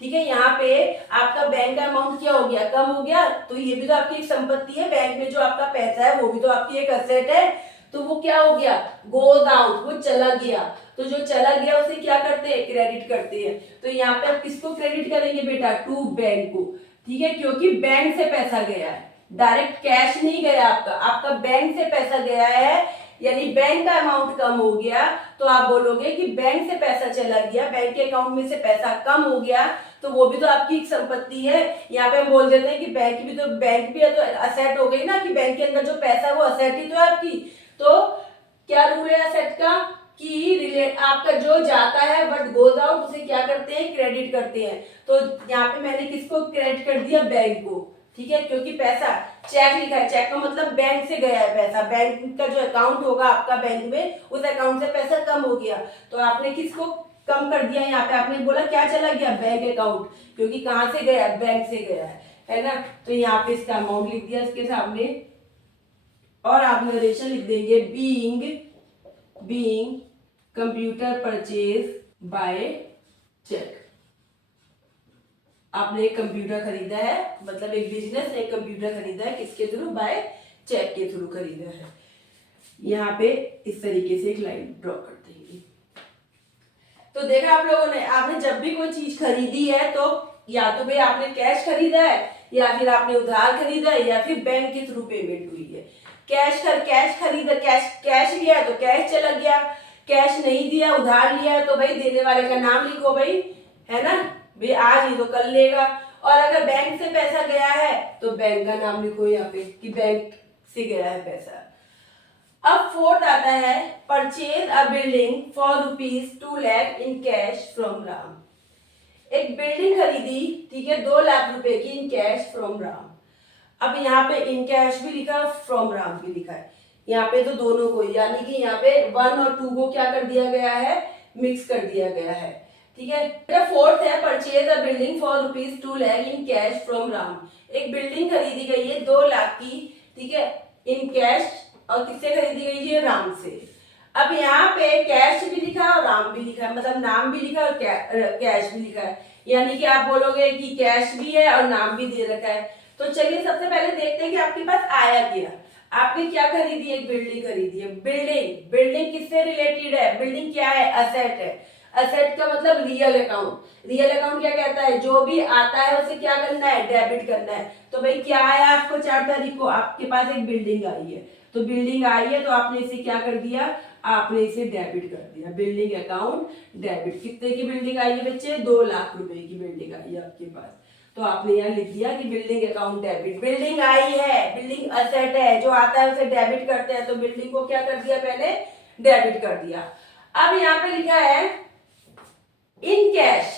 ठीक है, यहाँ पे आपका बैंक का अमाउंट क्या हो गया? कम हो गया। तो ये भी तो आपकी एक संपत्ति है। बैंक में जो आपका पैसा है वो भी तो आपकी एक असेट है। तो वो क्या हो गया? गोज आउट, वो चला गया। तो जो चला गया उसे क्या करते हैं? क्रेडिट करते हैं। तो यहाँ पे आप किसको क्रेडिट करेंगे बेटा? टू बैंक को। ठीक है, क्योंकि बैंक से पैसा गया है, डायरेक्ट कैश नहीं गया आपका, आपका बैंक से पैसा गया है, यानी बैंक का अमाउंट कम हो गया। तो आप बोलोगे कि बैंक से पैसा चला गया, बैंक के अकाउंट में से पैसा कम हो गया, तो वो भी तो आपकी एक संपत्ति है। यहाँ पे हम बोल देते हैं कि बैंक भी है तो असेट हो गई ना, कि बैंक के अंदर जो पैसा है वो असेट ही तो है आपकी। तो क्या रूल है असेट का? कि आपका जो जाता है बट गोज आउट, उसे क्या करते हैं? क्रेडिट करते हैं। तो यहाँ पे मैंने किसको क्रेडिट कर दिया? बैंक को। ठीक है, क्योंकि पैसा चेक लिखा है, चेक का मतलब बैंक से गया है पैसा, बैंक का जो अकाउंट होगा आपका बैंक में, उस अकाउंट से पैसा कम हो गया। तो आपने किसको कम कर दिया? यहाँ पे आपने बोला क्या चला गया? बैंक अकाउंट, क्योंकि कहाँ से गया? बैंक से गया है ना। तो यहाँ पे इसका अमाउंट लिख दिया इसके सामने, और आप नरेशन लिख देंगे being computer purchase by cheque. आपने एक कंप्यूटर खरीदा है, मतलब एक बिजनेस ने एक कंप्यूटर खरीदा है, किसके थ्रू? बाय चेक के थ्रू खरीदा है। यहाँ पे इस तरीके से एक लाइन ड्रॉ कर देंगे। तो देखा आप लोगों ने, आपने जब भी कोई चीज खरीदी है तो या तो भाई आपने कैश खरीदा है, या फिर आपने उधार खरीदा है, या फिर बैंक के थ्रू पेमेंट हुई है। कैश खरीदा, कैश लिया तो कैश चला गया, कैश नहीं दिया, उधार लिया तो भाई देने वाले का नाम लिखो भाई, है ना। भाई आज ही तो कल लेगा। और अगर बैंक से पैसा गया है तो बैंक का नाम लिखो यहाँ पे कि बैंक से गया है पैसा। अब फोर्थ आता है, purchase a building for ₹2 lakh in cash from Ram. एक बिल्डिंग खरीदी, ठीक है, 2 लाख रुपए की इन कैश फ्रॉम राम। अब यहाँ पे इन कैश भी लिखा है, फ्रॉम राम भी लिखा है। यहाँ पे तो दोनों को, यानी कि यहाँ पे 1 और 2 को क्या कर दिया गया है? मिक्स कर दिया गया है। ठीक है, फोर्थ है, purchase a building for ₹2 lakh in cash from Ram. एक बिल्डिंग खरीदी गई है 2 लाख की, ठीक है, इन कैश, और किससे खरीदी गई है? राम से। अब यहाँ पे कैश भी लिखा है और राम भी लिखा है, मतलब नाम भी लिखा है और कैश भी लिखा है, यानी कि आप बोलोगे कि कैश भी है और नाम भी दे रखा है। तो चलिए सबसे पहले देखते हैं कि आपके पास आया क्या। आपने क्या खरीदी? एक बिल्डिंग खरीदी है। बिल्डिंग किससे रिलेटेड है? बिल्डिंग क्या है? असेट है। असेट का मतलब रियल अकाउंट। रियल अकाउंट क्या कहता है? जो भी आता है उसे क्या करना है? डेबिट करना है। तो भाई क्या आया आपको 4 तारीख को? आपके पास एक बिल्डिंग आई है, तो बिल्डिंग आई है तो आपने इसे क्या कर दिया? आपने इसे डेबिट कर दिया। Building account debit. कितने की बिल्डिंग आई है बच्चे? 2 लाख रुपए की बिल्डिंग आई है आपके पास। तो आपने यहाँ लिख दिया कि बिल्डिंग अकाउंट डेबिट। बिल्डिंग आई है, बिल्डिंग असेट है, जो आता है उसे डेबिट करते हैं, तो बिल्डिंग को क्या कर दिया? मैंने डेबिट कर दिया। अब यहाँ पे लिखा है इन कैश,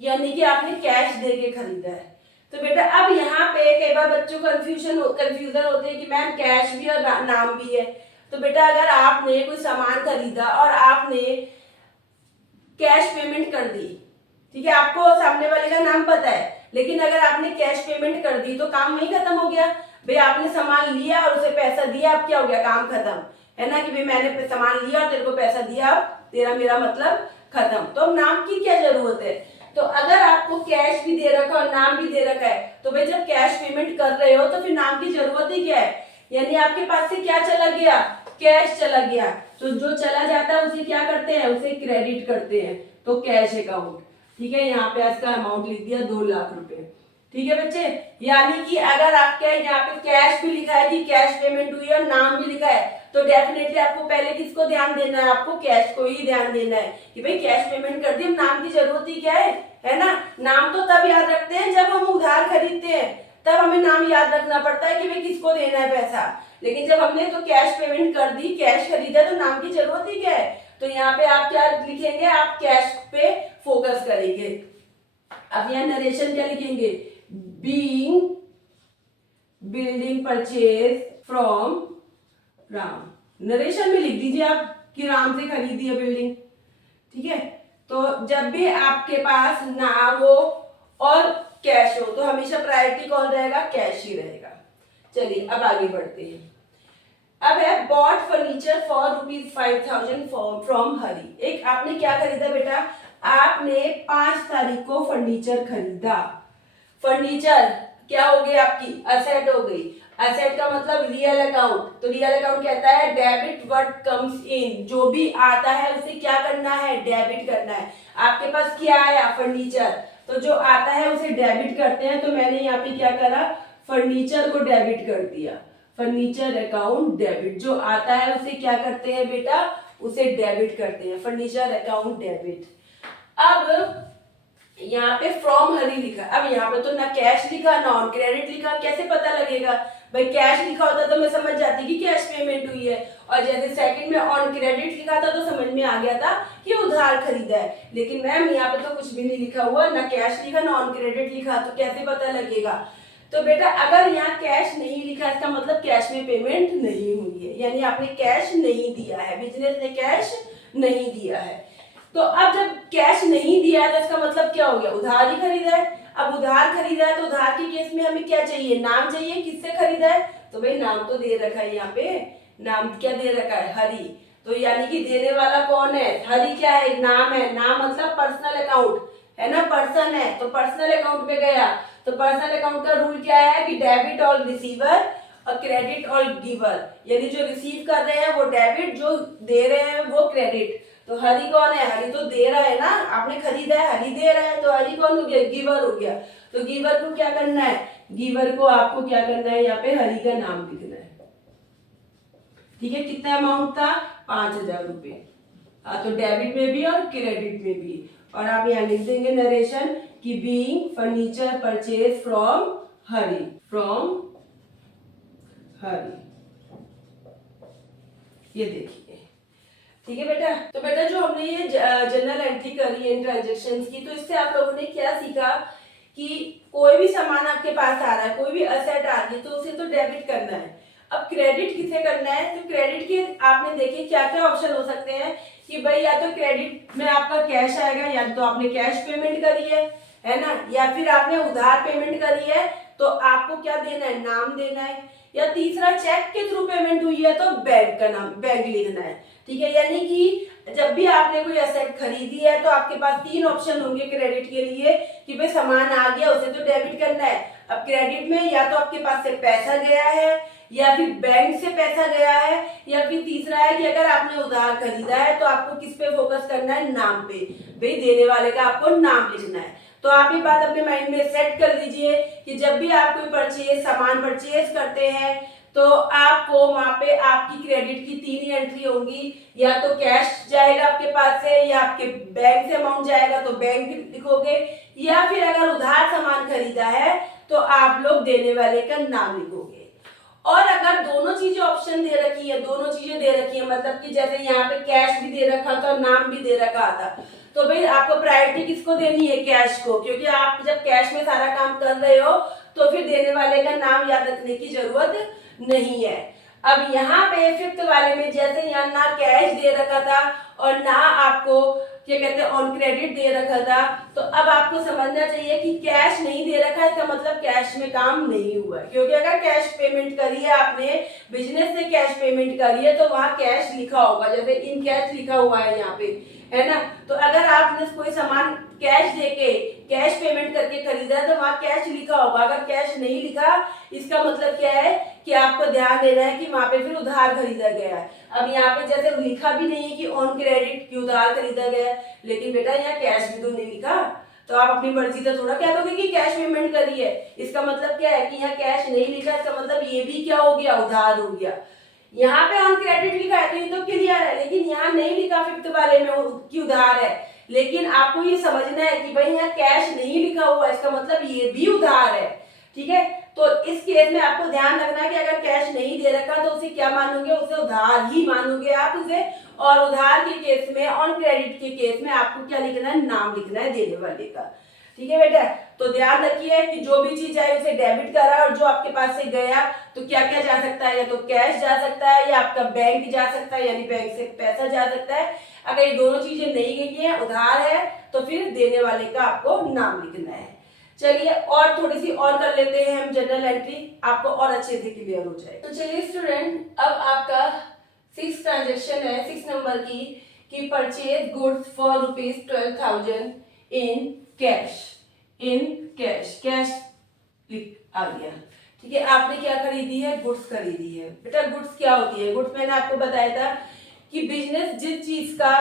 यानी कि आपने कैश दे के खरीदा है। तो बेटा अब यहाँ पे कई बार बच्चों को कंफ्यूजन होते हैं कि मैम कैश भी और नाम भी है। तो बेटा अगर आपने कोई सामान खरीदा और आपने कैश पेमेंट कर दी, ठीक है, आपको सामने वाले का नाम पता है, लेकिन अगर आपने कैश पेमेंट कर दी तो काम वही खत्म हो गया। भाई आपने सामान लिया और उसे पैसा दिया, अब क्या हो गया? काम खत्म, है ना, कि भाई मैंने सामान लिया और तेरे को पैसा दिया, अब तेरा मेरा मतलब खत्म। तो अब नाम की क्या जरूरत है? तो अगर आपको कैश भी दे रखा और नाम भी दे रखा है, तो भाई जब कैश पेमेंट कर रहे हो तो फिर नाम की जरूरत ही क्या है? यानी आपके पास से क्या चला गया? कैश चला गया। तो जो चला जाता है उसे क्या करते हैं? उसे क्रेडिट करते हैं। तो कैश अकाउंट, ठीक है, यहाँ पे इसका अमाउंट लिख दिया 2 लाख रुपए। ठीक है बच्चे, यानी कि अगर आपके यहाँ पे कैश भी लिखा है कि कैश पेमेंट हुई है और नाम भी लिखा है, तो डेफिनेटली आपको पहले किसको ध्यान देना है, आपको कैश को ही ध्यान देना है कि भाई कैश पेमेंट कर दी, नाम की जरूरत ही क्या है ना। नाम तो तब याद रखते हैं जब हम उधार खरीदते हैं, तब हमें नाम याद रखना पड़ता है कि भाई किसको देना है पैसा। लेकिन जब हमने तो कैश पेमेंट कर दी, कैश खरीदा, तो नाम की जरूरत ही क्या है। तो यहाँ पे आप क्या लिखेंगे, आप कैश पे फोकस करेंगे। अब यहाँ नरेशन क्या लिखेंगे, being building purchase from Ram. Narration में लिख दीजिए आप कि राम से खरीदी है बिल्डिंग। ठीक है, तो जब भी आपके पास नाम हो और कैश हो तो हमेशा प्रायोरिटी कौन रहेगा, कैश ही रहेगा। चलिए अब आगे बढ़ते हैं। अब है बॉट फर्नीचर फॉर ₹5,000 फ्रॉम हरी। एक आपने क्या खरीदा बेटा, आपने 5 तारीख को फर्नीचर खरीदा। फर्नीचर क्या हो गई, आपकी असेट हो गई। असेट का मतलब रियल अकाउंट, तो रियल अकाउंट कहता है डेबिट व्हाट कम्स इन, जो भी आता है उसे क्या करना है, डेबिट करना है। आपके पास क्या आया, फर्नीचर, तो जो आता है उसे डेबिट करते हैं। तो मैंने यहाँ पे क्या करा, फर्नीचर को डेबिट कर दिया। फर्नीचर अकाउंट डेबिट, जो आता है उसे क्या करते हैं बेटा, उसे डेबिट करते हैं, फर्नीचर अकाउंट डेबिट। अब यहाँ पे फ्रॉम हरी लिखा, अब यहाँ पे तो ना कैश लिखा ना ऑन क्रेडिट लिखा, कैसे पता लगेगा भाई। कैश लिखा होता तो मैं समझ जाती कि कैश पेमेंट हुई है, और जैसे सेकंड में ऑन क्रेडिट लिखा था तो समझ में आ गया था कि उधार खरीदा है। लेकिन मैम यहाँ पे तो कुछ भी नहीं लिखा हुआ, ना कैश लिखा ना ऑन क्रेडिट लिखा, तो कैसे पता लगेगा। तो बेटा अगर यहाँ कैश नहीं लिखा, इसका मतलब कैश में पेमेंट नहीं हुई है, यानी आपने कैश नहीं दिया है, बिजनेस ने कैश नहीं दिया है। तो अब जब कैश नहीं दिया है तो इसका मतलब क्या हो गया, उधार ही खरीदा है। अब उधार खरीदा है तो उधार के केस में हमें क्या चाहिए, नाम चाहिए, किससे खरीदा है, तो भाई नाम तो दे रखा है यहाँ पे, नाम क्या दे रखा है, हरी। तो यानी कि देने वाला कौन है, हरी क्या है, नाम है। नाम मतलब पर्सनल अकाउंट है ना, पर्सन है, तो पर्सनल अकाउंट में गया। तो पर्सनल अकाउंट का रूल क्या है कि डेबिट ऑल रिसीवर और क्रेडिट ऑल गिवर, यानी जो रिसीव कर रहे हैं वो डेबिट, जो दे रहे हैं वो क्रेडिट। तो हरी कौन है, हरी तो दे रहा है ना, आपने खरीदा है, हरी दे रहा है, तो हरी कौन हो गया, गिवर हो गया। तो गिवर को क्या करना है, गिवर को आपको क्या करना है, यहाँ पे हरी का नाम लिखना है। ठीक है, कितना अमाउंट था, 5,000 रुपए। तो डेबिट में भी और क्रेडिट में भी। और आप यहाँ लिख देंगे नरेशन कि being furniture purchase from Hari, from Hari. ये देखिए, ठीक है बेटा। तो बेटा जो हमने ये जर्नल एंट्री करी है इन ट्रांजेक्शन्स की, तो इससे आप लोगों ने क्या सीखा कि कोई भी सामान आपके पास आ रहा है, कोई भी असेट आ रही है, तो उसे तो डेबिट करना है। अब क्रेडिट किसे करना है, तो क्रेडिट के आपने देखे क्या क्या ऑप्शन हो सकते हैं कि भाई या तो क्रेडिट में आपका कैश आएगा, या तो आपने कैश पेमेंट करी है ना, या फिर आपने उधार पेमेंट करी है तो आपको क्या देना है, नाम देना है, या तीसरा चेक के थ्रू पेमेंट हुई है तो बैंक का नाम, बैंक लिखना है। ठीक है, यानी कि जब भी आपने कोई असेट खरीदी है तो आपके पास 3 ऑप्शन होंगे क्रेडिट के लिए कि भाई सामान आ गया उसे तो डेबिट करना है। अब क्रेडिट में या तो आपके पास से पैसा गया है, या फिर बैंक से पैसा गया है, या फिर तीसरा है कि अगर आपने उधार खरीदा है तो आपको किस पे फोकस करना है, नाम पे, भाई देने वाले का आपको नाम लिखना है। तो आप ये बात अपने माइंड में सेट कर दीजिए कि जब भी आप कोई परचेज सामान परचेज करते हैं तो आपको वहां पे आपकी क्रेडिट की 3 ही एंट्री होंगी, या तो कैश जाएगा आपके पास से, या आपके बैंक से अमाउंट जाएगा तो बैंक लिखोगे, या फिर अगर उधार सामान खरीदा है तो आप लोग देने वाले का नाम लिखोगे। और अगर दोनों चीजें ऑप्शन दे रखी है, दोनों चीजें दे रखी है, मतलब कि जैसे यहाँ पे कैश भी दे रखा था और नाम भी दे रखा था, तो भाई आपको प्रायोरिटी किसको देनी है, कैश को, क्योंकि आप जब कैश में सारा काम कर रहे हो तो फिर देने वाले का नाम याद रखने की जरूरत नहीं है। अब यहाँ पे 5th वाले में जैसे यहाँ ना कैश दे रखा था और ना आपको क्या कहते हैं ऑन क्रेडिट दे रखा था, तो अब आपको समझना चाहिए कि कैश नहीं दे रखा है, इसका मतलब कैश में काम नहीं हुआ है। क्योंकि अगर कैश पेमेंट करी है आपने, बिजनेस से कैश पेमेंट करी है, तो वहां कैश लिखा होगा, जैसे इन कैश लिखा हुआ है यहाँ पे, है ना। तो अगर आपने कोई सामान कैश देके कैश पेमेंट करके खरीदा है तो वहां कैश लिखा होगा। अगर कैश नहीं लिखा, इसका मतलब क्या है कि आपको ध्यान देना है कि वहां पे फिर उधार खरीदा गया है। अब यहाँ पे जैसे लिखा भी नहीं है कि ऑन क्रेडिट की उधार खरीदा गया है, लेकिन बेटा यहाँ कैश भी तो नहीं लिखा, तो आप अपनी मर्जी से थोड़ा कह दोगे कि कैश पेमेंट करी है। इसका मतलब क्या है कि यहाँ कैश नहीं लिखा, इसका मतलब ये भी क्या हो गया, उधार हो गया। यहाँ पे ऑन क्रेडिट लिखा है तो ये तो क्लियर है, लेकिन यहाँ नहीं लिखा फिफ्थ वाले में कि उधार है। लेकिन आपको ये समझना है कि भाई यहाँ कैश नहीं लिखा हुआ, इसका मतलब ये भी उधार है। ठीक है, तो इस केस में आपको ध्यान रखना है कि अगर कैश नहीं दे रखा तो उसे क्या मानोगे, उसे उधार ही मानोगे आप उसे। और उधार के केस में, ऑन क्रेडिट के केस में आपको क्या लिखना है, नाम लिखना है देने वाले का। ठीक है बेटा, तो ध्यान रखिए कि जो भी चीज है उसे डेबिट करा और जो आपके पास से गया तो क्या क्या जा सकता है, या तो कैश जा सकता है या आपका बैंक जा सकता है, यानी बैंक से पैसा जा सकता है। अगर ये दोनों चीजें नहीं गई है, उधार है, तो फिर देने वाले का आपको नाम लिखना है। चलिए और थोड़ी सी और कर लेते हैं हम जनरल एंट्री, आपको और अच्छे से क्लियर हो जाए। तो चलिए स्टूडेंट, अब आपका 6 ट्रांजेक्शन है 6 नंबर की कि purchase goods for ₹12,000 in cash. Cash आ गया। ठीक है, आपने क्या खरीदी है, गुड्स खरीदी है। बेटा गुड्स क्या होती है, गुड्स मैंने आपको बताया था कि बिजनेस जिस चीज का,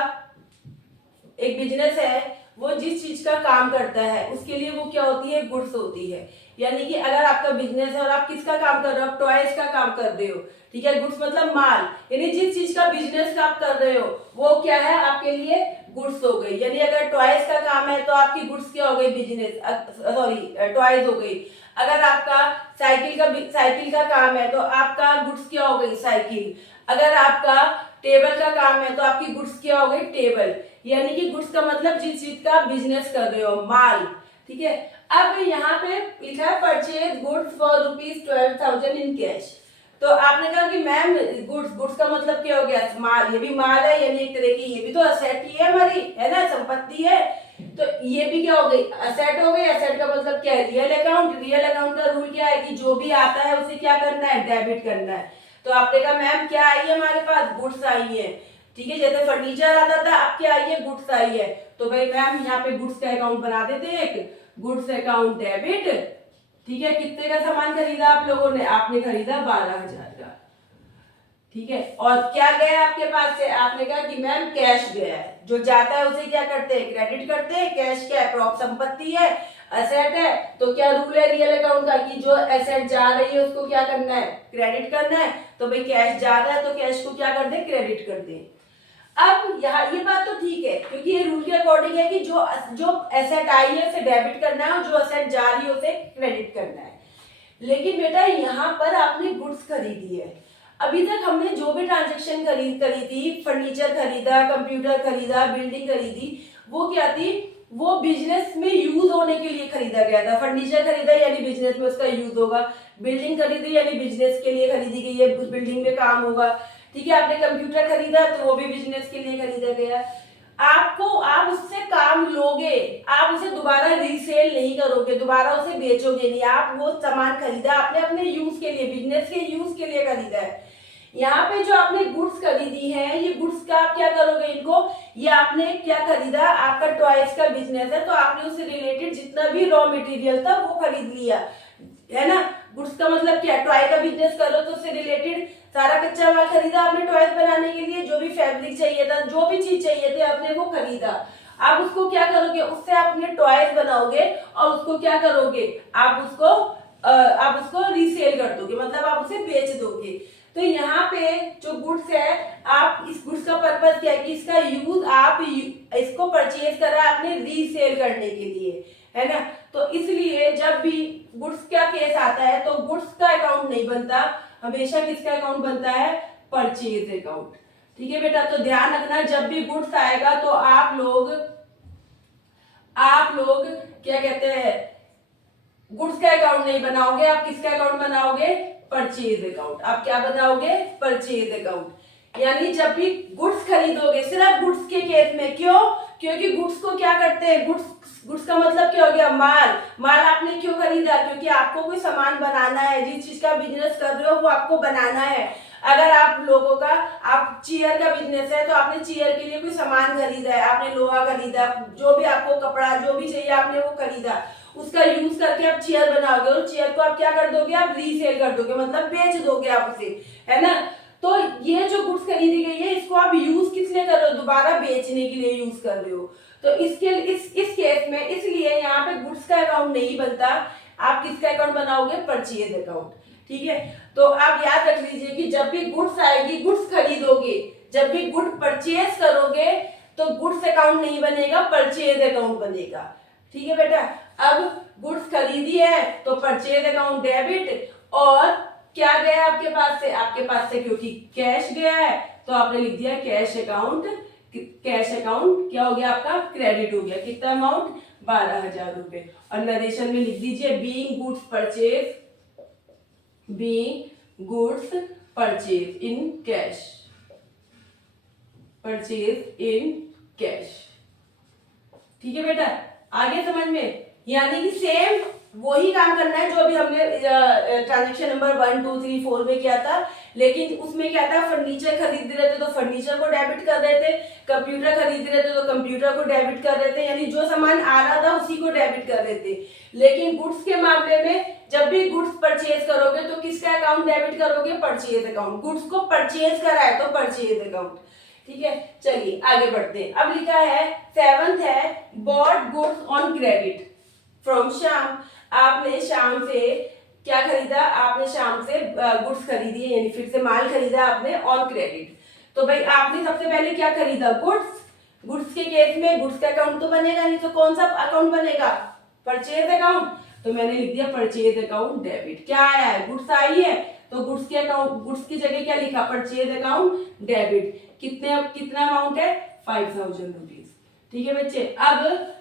एक बिजनेस है वो जिस चीज का काम करता है उसके लिए वो क्या होती है, गुड्स होती है। यानी कि अगर आपका बिजनेस है और आप किसका काम कर रहे हो, आप टॉयज का काम कर रहे हो। ठीक है, गुड्स मतलब माल, यानी जिस चीज का बिजनेस आप कर रहे हो वो क्या है आपके लिए, गुड्स हो गई। यानी अगर टॉयज का काम है तो आपकी गुड्स क्या हो गई, बिजनेस, सॉरी टॉयज हो गई। अगर आपका साइकिल का काम है तो आपका गुड्स क्या हो गई, साइकिल। अगर आपका टेबल का काम है तो आपकी गुड्स क्या हो गई, टेबल। यानी कि गुड्स का मतलब जिस चीज का बिजनेस कर रहे हो, माल। ठीक है, अब यहाँ पे लिखा है purchase goods for ₹12,000 in cash. तो आपने कहा कि मैम गुड्स का मतलब क्या हो गया, माल। ये भी माल है, यानी एक तरह की ये भी तो असेट ही है हमारी, है ना, संपत्ति है। तो ये भी क्या हो गई, असेट हो गई। असेट का मतलब क्या है, रियल अकाउंट। रियल अकाउंट का रूल क्या है कि जो भी आता है उसे क्या करना है, डेबिट करना है। तो आपने कहा मैम क्या आई है हमारे पास, गुड्स आई है। ठीक है, जैसे फर्नीचर आता था, अब क्या आई है, गुड्स आई है। तो भाई मैम यहाँ पे गुड्स का अकाउंट बना देते हैं, एक गुड्स अकाउंट डेबिट। ठीक है, कितने का सामान खरीदा आप लोगों ने, आपने खरीदा 12,000 का। ठीक है, और क्या गया आपके पास से, आपने कहा कि मैम कैश गया है। जो जाता है उसे क्या करते हैं, क्रेडिट करते हैं। कैश क्या है, प्रॉप संपत्ति है, एसेट है। तो क्या रूल है रियल अकाउंट का कि जो एसेट जा रही है उसको क्या करना है, क्रेडिट करना है। तो भाई कैश जा रहा है तो कैश को क्या कर दे, क्रेडिट कर दे। अब यहाँ ये बात तो ठीक है क्योंकि ये रूल के अकॉर्डिंग है कि जो एसेट आई है उसे डेबिट करना है और जो एसेट जा रही है उसे क्रेडिट करना है। लेकिन बेटा यहाँ पर आपने गुड्स खरीदी है। अभी तक हमने जो भी ट्रांजेक्शन करी थी, फर्नीचर खरीदा, कंप्यूटर खरीदा, बिल्डिंग खरीदी, वो क्या थी, वो बिजनेस में यूज होने के लिए खरीदा गया था। फर्नीचर खरीदा यानी बिजनेस में उसका यूज होगा, बिल्डिंग खरीदी यानी बिजनेस के लिए खरीदी गई है, उस बिल्डिंग में काम होगा। ठीक है, आपने कंप्यूटर खरीदा तो वो भी बिजनेस के लिए खरीदा गया। आप उससे काम लोगे, आप उसे दोबारा रीसेल नहीं करोगे, दोबारा उसे बेचोगे नहीं। आप वो सामान खरीदा आपने अपने यूज के लिए, बिजनेस के यूज के लिए खरीदा है। यहाँ पे जो आपने गुड्स खरीदी है, ये गुड्स का आप क्या करोगे, इनको, ये आपने क्या खरीदा, आपका टॉयज का बिजनेस है तो आपने उससे रिलेटेड जितना भी रॉ मटेरियल था वो खरीद लिया, है ना। गुड्स का मतलब क्या, टॉय का बिजनेस करो तो उससे रिलेटेड सारा कच्चा माल खरीदा आपने टॉयज बनाने के लिए। जो भी फैब्रिक चाहिए था, जो भी चीज चाहिए थी आपने वो खरीदा। आप उसको क्या करोगे, उससे आप अपने टॉयज बनाओगे और उसको क्या करोगे, आप उसको रीसेल कर दोगे, मतलब आप उसे बेच दोगे। तो यहाँ पे जो गुड्स है, आप इस गुड्स का पर्पस क्या है कि इसका यूज आप इसको परचेज करा आपने रीसेल करने के लिए, है ना। तो इसलिए जब भी गुड्स का केस आता है तो गुड्स का अकाउंट नहीं बनता, हमेशा किसका अकाउंट बनता है, परचेज अकाउंट। ठीक है बेटा, तो ध्यान रखना जब भी गुड्स आएगा तो आप लोग क्या कहते हैं, गुड्स का अकाउंट नहीं बनाओगे, आप किसका अकाउंट बनाओगे, परचेज अकाउंट। आप क्या बनाओगे, परचेज अकाउंट। यानी जब भी गुड्स खरीदोगे, सिर्फ गुड्स के केस में, क्यों, क्योंकि गुड्स को क्या करते हैं, गुड्स का मतलब क्या हो गया, माल आपने क्यों खरीदा, क्योंकि आपको कोई सामान बनाना है, जिस चीज का बिजनेस कर रहे हो वो आपको बनाना है। अगर आप चेयर का बिजनेस है तो आपने चेयर के लिए कोई सामान खरीदा है, आपने लोहा खरीदा, जो भी आपको कपड़ा जो भी चाहिए आपने वो खरीदा, उसका यूज करके आप चेयर बनाओगे और चेयर को आप क्या कर दोगे, आप रीसेल कर दोगे, मतलब बेच दोगे आप उसे, है ना। तो ये जो गुड्स खरीदी गई है इसको आप यूज किस लिए कर रहे हो, दोबारा बेचने के लिए यूज कर रहे हो। तो इस केस में इसलिए यहाँ पे गुड्स का अकाउंट नहीं बनता, आप किसका अकाउंट बनाओगे, परचेज अकाउंट। ठीक है, तो आप याद रख लीजिए कि जब भी गुड्स आएगी, गुड्स खरीदोगे, जब भी गुड परचेज करोगे तो गुड्स अकाउंट नहीं बनेगा, परचेज अकाउंट बनेगा। ठीक है बेटा, अब गुड्स खरीदी है तो परचेज अकाउंट डेबिट, और क्या गया आपके पास से, आपके पास से क्योंकि कैश गया है तो आपने लिख दिया कैश अकाउंट। कैश अकाउंट क्या हो गया आपका, क्रेडिट हो गया। कितना अमाउंट, 12,000 रुपए। और नरेशन में लिख दीजिए being goods purchase, being goods purchase in cash, purchase in cash. ठीक है बेटा, आगे समझ में, यानी कि सेम वही काम करना है जो अभी हमने ट्रांजेक्शन नंबर 1 2 3 4 में किया था, लेकिन उसमें क्या था, फर्नीचर खरीद रहे थे तो फर्नीचर को डेबिट कर रहे थे, कंप्यूटर खरीद रहे थे तो कंप्यूटर को डेबिट कर रहे थे, यानी जो सामान आ रहा था उसी को डेबिट कर रहे थे। लेकिन गुड्स के मामले में जब भी गुड्स परचेज करोगे तो किसका अकाउंट डेबिट करोगे, परचेज अकाउंट। गुड्स को परचेज करा है तो परचेज अकाउंट। ठीक है, चलिए आगे बढ़ते हैं। अब लिखा है 7th है bought goods on credit from Shyam. आपने शाम से क्या खरीदा, आपने शाम से गुड्स खरीदी है, यानी फिर से माल खरीदा आपने ऑन क्रेडिट। तो भाई आपने सबसे पहले क्या खरीदा, गुड्स। गुड्स के केस में गुड्स का अकाउंट तो बनेगा नहीं, तो कौन सा अकाउंट बनेगा, परचेज अकाउंट। तो मैंने लिख दिया परचेज अकाउंट डेबिट। क्या आया है, गुड्स आई है तो गुड्स के अकाउंट, गुड्स की जगह क्या लिखा, परचेज अकाउंट डेबिट। कितना अमाउंट है, 5,000 रुपीज। ठीक है बच्चे, अब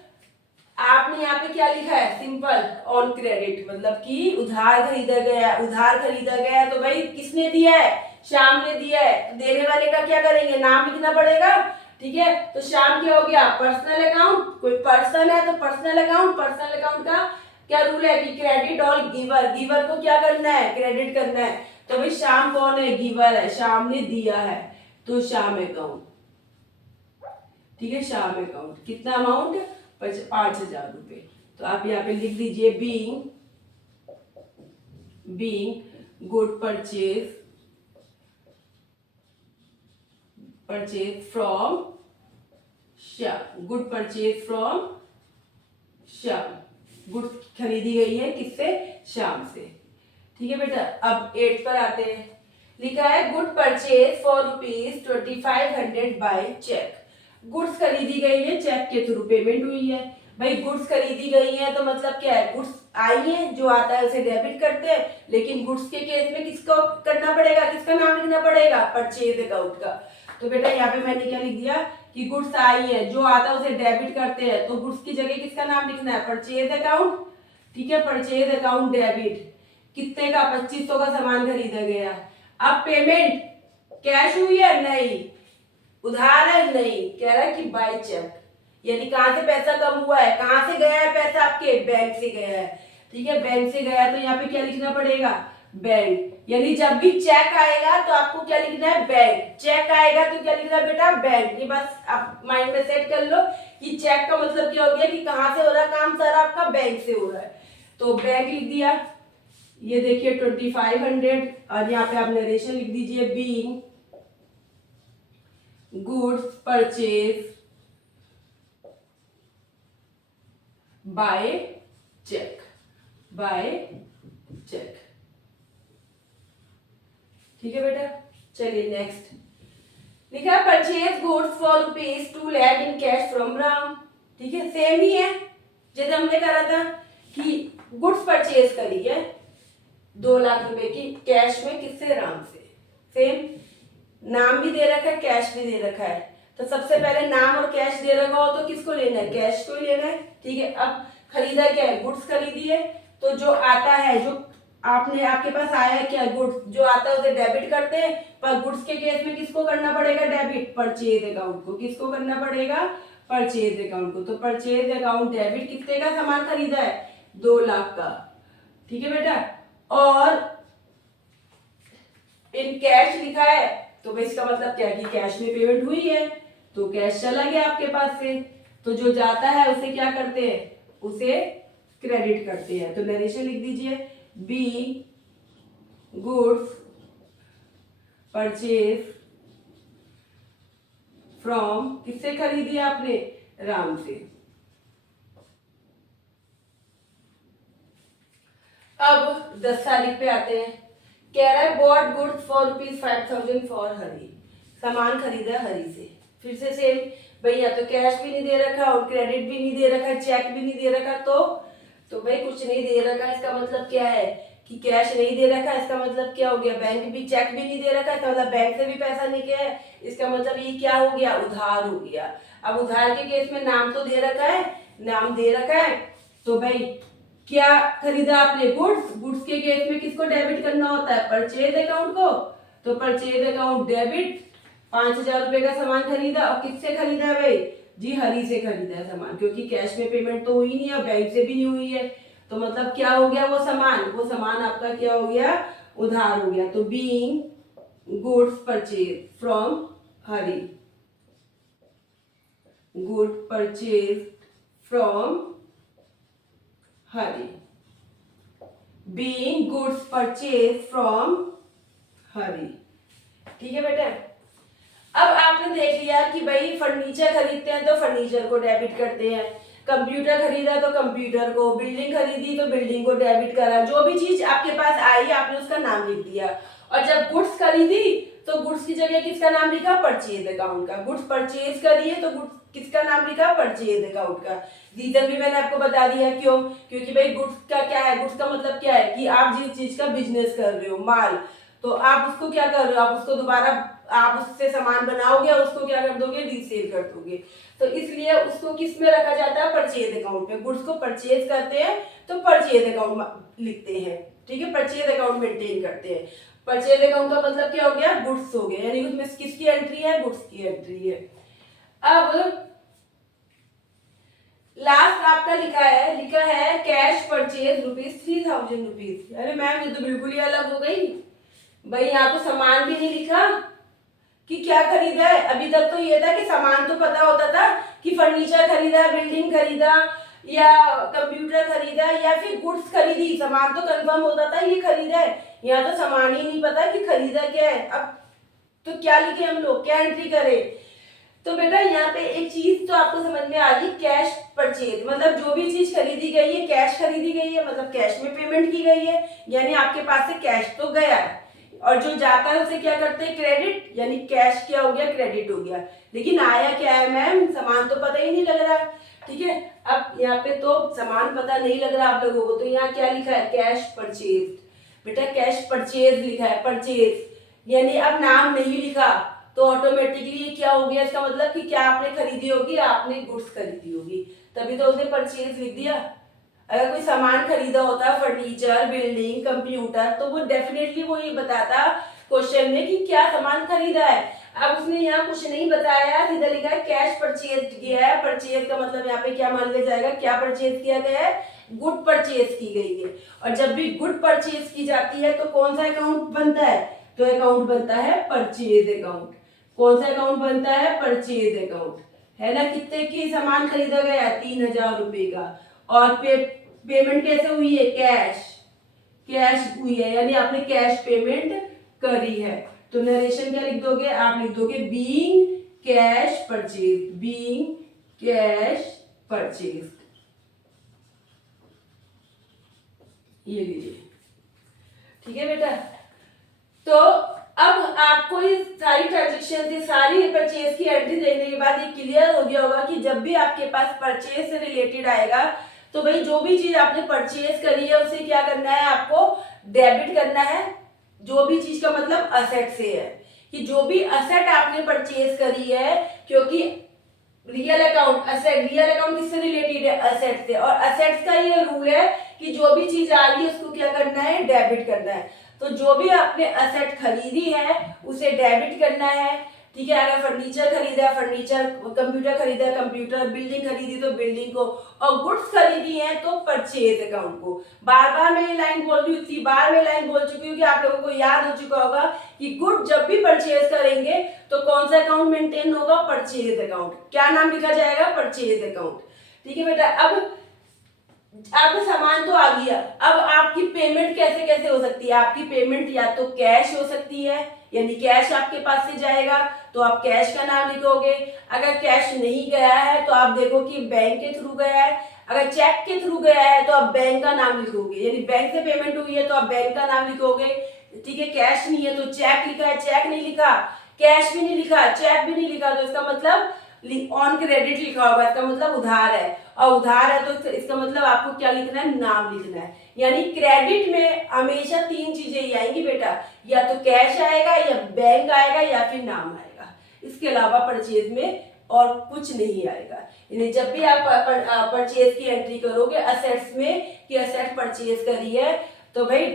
आपने यहाँ पे क्या लिखा है, सिंपल ऑन क्रेडिट, मतलब कि उधार खरीदा गया। उधार खरीदा गया तो भाई किसने दिया है, श्याम ने दिया है। तो देने वाले का क्या करेंगे, नाम लिखना पड़ेगा। ठीक है, तो श्याम क्या हो गया, पर्सनल अकाउंट। कोई पर्सन है तो पर्सनल अकाउंट। पर्सनल अकाउंट का क्या रूल है कि क्रेडिट और गिवर, गिवर को क्या करना है, क्रेडिट करना है। तो भाई श्याम कौन है, गिवर है, श्याम ने दिया है तो श्याम अकाउंट। ठीक है, श्याम अकाउंट। कितना अमाउंट, 5,000 रुपए। तो आप यहाँ पे लिख दीजिए being good purchase from Shyam, good purchase from Shyam. Good खरीदी गई है किससे, श्याम से। ठीक है बेटा, अब 8 पर आते हैं। लिखा है good purchase for ₹2500 by cheque. Goods खरीदी गई है, चेक के थ्रू पेमेंट हुई है। भाई गुड्स खरीदी गई है तो मतलब क्या है, गुड्स आई है, जो आता है उसे डेबिट करते हैं। लेकिन गुड्स के केस में किसको करना पड़ेगा, किसका नाम लिखना पड़ेगा, परचेज अकाउंट का। तो बेटा यहाँ पे मैंने क्या लिख दिया कि गुड्स आई है, जो आता है उसे डेबिट करते हैं, तो गुड्स की जगह किसका नाम लिखना है, परचेज अकाउंट। ठीक है, परचेज अकाउंट डेबिट। कितने का, 2500 का सामान खरीदा गया। अब पेमेंट कैश हुई है, नहीं। उधार है, नहीं। कह रहा है कि बाय चेक, यानी कहां से पैसा कम हुआ है, कहां से गया है पैसा, आपके बैंक से गया है। ठीक है, बैंक से गया तो यहाँ पे क्या लिखना पड़ेगा, बैंक। यानी जब भी चेक आएगा तो आपको क्या लिखना है, बैंक। चेक आएगा तो क्या लिखना है बेटा, बैंक। ये बस आप माइंड में सेट कर लो कि चेक का मतलब क्या हो गया कि कहां से हो रहा है काम, सारा आपका बैंक से हो रहा है। तो बैंक लिख दिया। ये देखिए 2500, और यहाँ पे आप नरेशन लिख दीजिए being goods purchase by cheque, by cheque. ठीक है बेटा, चलिए नेक्स्ट। लिखा purchase goods for ₹2 lakh in cash from Ram. ठीक है, सेम ही है जैसे हमने करा था कि गुड्स परचेज करी है 2 लाख रुपए की कैश में, किससे, राम से। सेम नाम भी दे रखा है, कैश भी दे रखा है। तो सबसे पहले नाम और कैश दे रखा हो तो किसको लेना है, कैश को ही लेना है। ठीक है, अब खरीदा क्या है, गुड्स खरीदी है, तो जो आता है, जो आपके पास आया है क्या, गुड्स, जो आता है उसे डेबिट करते हैं। पर गुड्स के केस में किसको करना पड़ेगा डेबिट, परचेज अकाउंट को। किसको करना पड़ेगा, परचेज अकाउंट को। तो परचेज अकाउंट डेबिट, कितने का सामान खरीदा है, 2 लाख का। ठीक है बेटा, और इन कैश लिखा है तो भाई इसका मतलब क्या है कि कैश में पेमेंट हुई है, तो कैश चला गया आपके पास से। तो जो जाता है उसे क्या करते हैं, उसे क्रेडिट करते हैं। तो नरेशन लिख दीजिए बी गुड्स परचेज फ्रॉम, किससे खरीदी आपने? राम से। अब 10 तारीख पे आते हैं। कह रहा है बॉट गुड्स फॉर ₹5,000 फॉर हरी, सामान खरीदा हरी से। फिर से सेम, भाई या तो कैश भी नहीं दे रखा और क्रेडिट भी नहीं दे रखा, चेक भी नहीं दे रखा, तो भाई कुछ नहीं दे रखा, इसका मतलब क्या है कि कैश नहीं दे रखा, इसका मतलब क्या हो गया? बैंक भी, चेक भी नहीं दे रखा, इसका मतलब बैंक से भी पैसा नहीं गया है, इसका मतलब ये क्या हो गया? उधार हो गया। अब उधार के केस में नाम तो दे रखा है, नाम दे रखा है, तो भाई क्या खरीदा आपने? गुड्स। गुड्स के केस में किसको डेबिट करना होता है? परचेज अकाउंट को। तो परचेज अकाउंट डेबिट, 5,000 रुपए का सामान खरीदा, और किससे खरीदा है भाई? जी हरी से खरीदा है सामान, क्योंकि कैश में पेमेंट तो हुई नहीं है, बैंक से भी नहीं हुई है, तो मतलब क्या हो गया? वो सामान आपका क्या हो गया? उधार हो गया। तो being goods purchase from Hari, good purchase from Hari, being goods purchase from Hari. ठीक है बेटा। अब आपने देख लिया कि भाई फर्नीचर खरीदते हैं तो फर्नीचर को डेबिट करते हैं, कंप्यूटर खरीदा तो कंप्यूटर को, बिल्डिंग खरीदी तो बिल्डिंग को डेबिट करा, जो भी चीज आपके पास आई आपने उसका नाम लिख दिया। और जब गुड्स खरीदी तो गुड्स की जगह किसका नाम लिखा? परचेज अकाउंट का। गुड्स परचेज करिए तो गुड्स किसका नाम लिखा? परचेज अकाउंट का। रीजन भी मैंने आपको बता दिया, क्यों? क्योंकि भाई गुड्स का क्या है? गुड्स का मतलब क्या है कि आप जिस चीज का बिजनेस कर रहे हो, माल, तो आप उसको क्या कर रहे हो? आप उसको दोबारा, आप उससे सामान बनाओगे और उसको क्या कर दोगे? रीसेल कर दोगे। तो इसलिए उसको किस में रखा जाता है? परचेज अकाउंट में। गुड्स को परचेज करते हैं तो परचेज अकाउंट लिखते हैं। ठीक है, परचेज अकाउंट मेंटेन करते हैं। परचेज अकाउंट का मतलब क्या हो गया? गुड्स हो गया, यानी उसमें किसकी एंट्री है? गुड्स की एंट्री है। अब लास्ट आपका लिखा है कैश परचेज ₹3,000। अरे मैम ये तो बिल्कुल ही अलग हो गई भाई, यहाँ तो सामान भी नहीं लिखा कि क्या खरीदा है। अभी तक तो ये था कि सामान तो पता होता था कि फर्नीचर खरीदा, बिल्डिंग खरीदा, या कंप्यूटर खरीदा, या फिर गुड्स खरीदी, सामान तो कंफर्म होता था ये खरीदा है। यहाँ तो सामान ही नहीं पता कि खरीदा क्या है। अब तो क्या लिखे हम लोग, क्या एंट्री करें? तो बेटा यहाँ पे एक चीज तो आपको समझ में आ गई, कैश परचेज मतलब जो भी चीज खरीदी गई है, कैश खरीदी गई है, मतलब कैश में पेमेंट की गई है, यानी आपके पास से कैश तो गया है, और जो जाता है उसे क्या करते हैं? क्रेडिट, यानी कैश क्या हो गया? क्रेडिट हो गया। लेकिन आया क्या है मैम? सामान तो पता ही नहीं लग रहा। ठीक है, अब यहाँ पे तो सामान पता नहीं लग रहा आप लोगों को, तो यहाँ क्या लिखा है? Cash purchase. बेटा कैश परचेज लिखा है, परचेज, यानी अब नाम नहीं लिखा, तो ऑटोमेटिकली ये क्या हो गया? इसका मतलब कि क्या आपने खरीदी होगी? आपने गुड्स खरीदी होगी, तभी तो उसने परचेज लिख दिया। अगर कोई सामान खरीदा होता, फर्नीचर, बिल्डिंग, कंप्यूटर, तो वो डेफिनेटली वो ये बताता क्वेश्चन में कि क्या सामान खरीदा है। अब उसने यहाँ कुछ नहीं बताया, सीधा लिखा है कैश परचेज किया है। परचेज का मतलब यहाँ पे क्या मान लिया जाएगा? क्या परचेज किया गया है? गुड परचेज की गई है। और जब भी गुड परचेज की जाती है तो कौन सा अकाउंट बनता है? तो अकाउंट बनता है परचेज अकाउंट। कौन सा अकाउंट बनता है? परचेज अकाउंट, है ना। कितने की सामान खरीदा गया? 3,000 रुपए का। और पेमेंट कैसे हुई है? कैश हुई है, यानी आपने कैश पेमेंट करी है। तो नरेशन क्या लिख दोगे? आप लिख दोगे being cash purchase, being cash purchase. ये लीजिए। ठीक है बेटा, तो अब आपको ये सारी ट्रांजेक्शन की, सारी परचेज की एंट्री देखने के बाद ये क्लियर हो गया होगा कि जब भी आपके पास परचेज से रिलेटेड आएगा तो भाई जो भी चीज आपने परचेज करी है उसे क्या करना है? आपको डेबिट करना है। जो भी चीज का मतलब असेट से है, कि जो भी असेट आपने परचेज करी है, क्योंकि रियल अकाउंट किससे रिलेटेड है? असेट से। और असेट्स का ये रूल है कि जो भी चीज आ रही है उसको क्या करना है? डेबिट करना है। तो जो भी आपने असेट खरीदी है उसे डेबिट करना है। ठीक है, अगर फर्नीचर खरीदा फर्नीचर, कंप्यूटर खरीदा कंप्यूटर, बिल्डिंग खरीदी तो बिल्डिंग को, और गुड्स खरीदी है तो परचेज अकाउंट को। बार बार मैं ये लाइन बोल रही हूँ, इतनी बार मैं लाइन बोल चुकी हूँ कि आप लोगों को याद हो चुका होगा कि गुड जब भी परचेज करेंगे तो कौन सा अकाउंट मेंटेन होगा? Purchase account. क्या नाम लिखा जाएगा? Purchase account. ठीक है बेटा, अब आपका सामान तो आ गया, अब आपकी पेमेंट कैसे कैसे हो सकती है? आपकी पेमेंट या तो कैश हो सकती है, यानी कैश आपके पास से जाएगा तो आप कैश का नाम लिखोगे। अगर कैश नहीं गया है तो आप देखो कि बैंक के थ्रू गया है। अगर चेक के थ्रू गया है तो आप बैंक का नाम लिखोगे, यानी बैंक से पेमेंट हुई है तो आप बैंक का नाम लिखोगे। ठीक है, कैश नहीं है तो चेक लिखा है, चेक नहीं लिखा, कैश भी नहीं लिखा, चेक भी नहीं लिखा, तो इसका मतलब ऑन क्रेडिट लिखा होगा, इसका मतलब उधार है। और उधार है तो इसका मतलब आपको क्या लिखना है, नाम लिखना है। यानी क्रेडिट में हमेशा 3 चीजें ही आएंगी बेटा, या तो कैश आएगा, या बैंक आएगा, या फिर नाम आएगा। इसके अलावा परचेज में और कुछ नहीं आएगा। यानी जब भी आप परचेज की एंट्री करोगे असेट्स में कि असेट परचेज करी है, तो भाई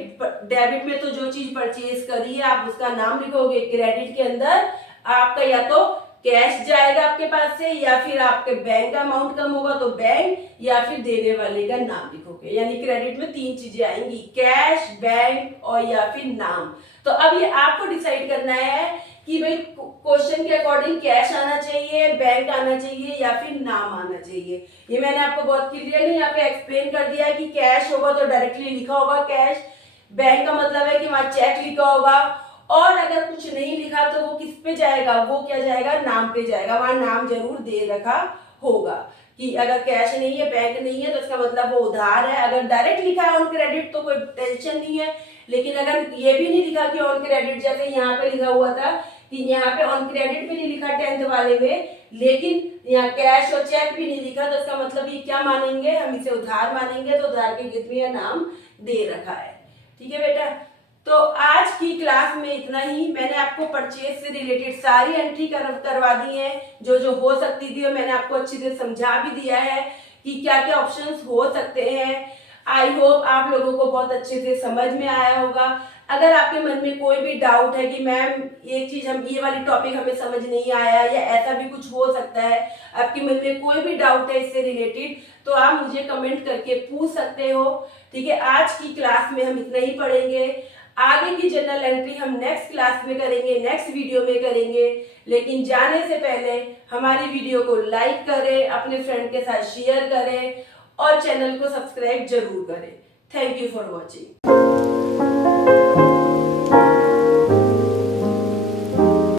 डेबिट में तो जो चीज परचेज करी है आप उसका नाम लिखोगे। क्रेडिट के अंदर आपका या तो कैश जाएगा आपके पास से, या फिर आपके बैंक का अमाउंट कम होगा तो बैंक, या फिर देने वाले का नाम लिखोगे। यानी क्रेडिट में 3 चीजें आएंगी, कैश, बैंक और या फिर नाम। तो अब ये आपको डिसाइड करना है कि भाई क्वेश्चन के अकॉर्डिंग कैश आना चाहिए, बैंक आना चाहिए, या फिर नाम आना चाहिए। ये मैंने आपको बहुत क्लियरली यहाँ पे एक्सप्लेन कर दिया है कि कैश होगा तो डायरेक्टली लिखा होगा कैश, बैंक का मतलब है कि वहां चेक लिखा होगा, और अगर कुछ नहीं लिखा तो वो किस पे जाएगा, वो क्या जाएगा, नाम पे जाएगा। वहां नाम जरूर दे रखा होगा कि अगर कैश नहीं है, बैंक नहीं है, तो इसका मतलब वो उधार है। अगर डायरेक्ट लिखा है ऑन क्रेडिट तो कोई टेंशन नहीं है, लेकिन अगर ये भी नहीं लिखा कि ऑन क्रेडिट, जैसे यहाँ पे लिखा हुआ था कि यहाँ पे ऑन क्रेडिट भी नहीं लिखा 10th वाले में, लेकिन यहाँ कैश और चेक भी नहीं लिखा, तो इसका मतलब ये क्या मानेंगे, हम इसे उधार मानेंगे। तो उधार के गिफ्ट में यह नाम दे रखा है। ठीक है बेटा, तो आज की क्लास में इतना ही। मैंने आपको परचेज से रिलेटेड सारी एंट्री करवा दी है, जो जो हो सकती थी, और मैंने आपको अच्छी तरह समझा भी दिया है कि क्या क्या ऑप्शंस हो सकते हैं। आई होप आप लोगों को बहुत अच्छे से समझ में आया होगा। अगर आपके मन में कोई भी डाउट है कि मैम एक चीज हम ये वाली टॉपिक हमें समझ नहीं आया, या ऐसा भी कुछ हो सकता है, आपके मन में कोई भी डाउट है इससे रिलेटेड, तो आप मुझे कमेंट करके पूछ सकते हो। ठीक है, आज की क्लास में हम इतना ही पढ़ेंगे। आगे की जनरल एंट्री हम नेक्स्ट क्लास में करेंगे, नेक्स्ट वीडियो में करेंगे। लेकिन जाने से पहले हमारी वीडियो को लाइक करें, अपने फ्रेंड के साथ शेयर करें और चैनल को सब्सक्राइब जरूर करें। Thank you for watching.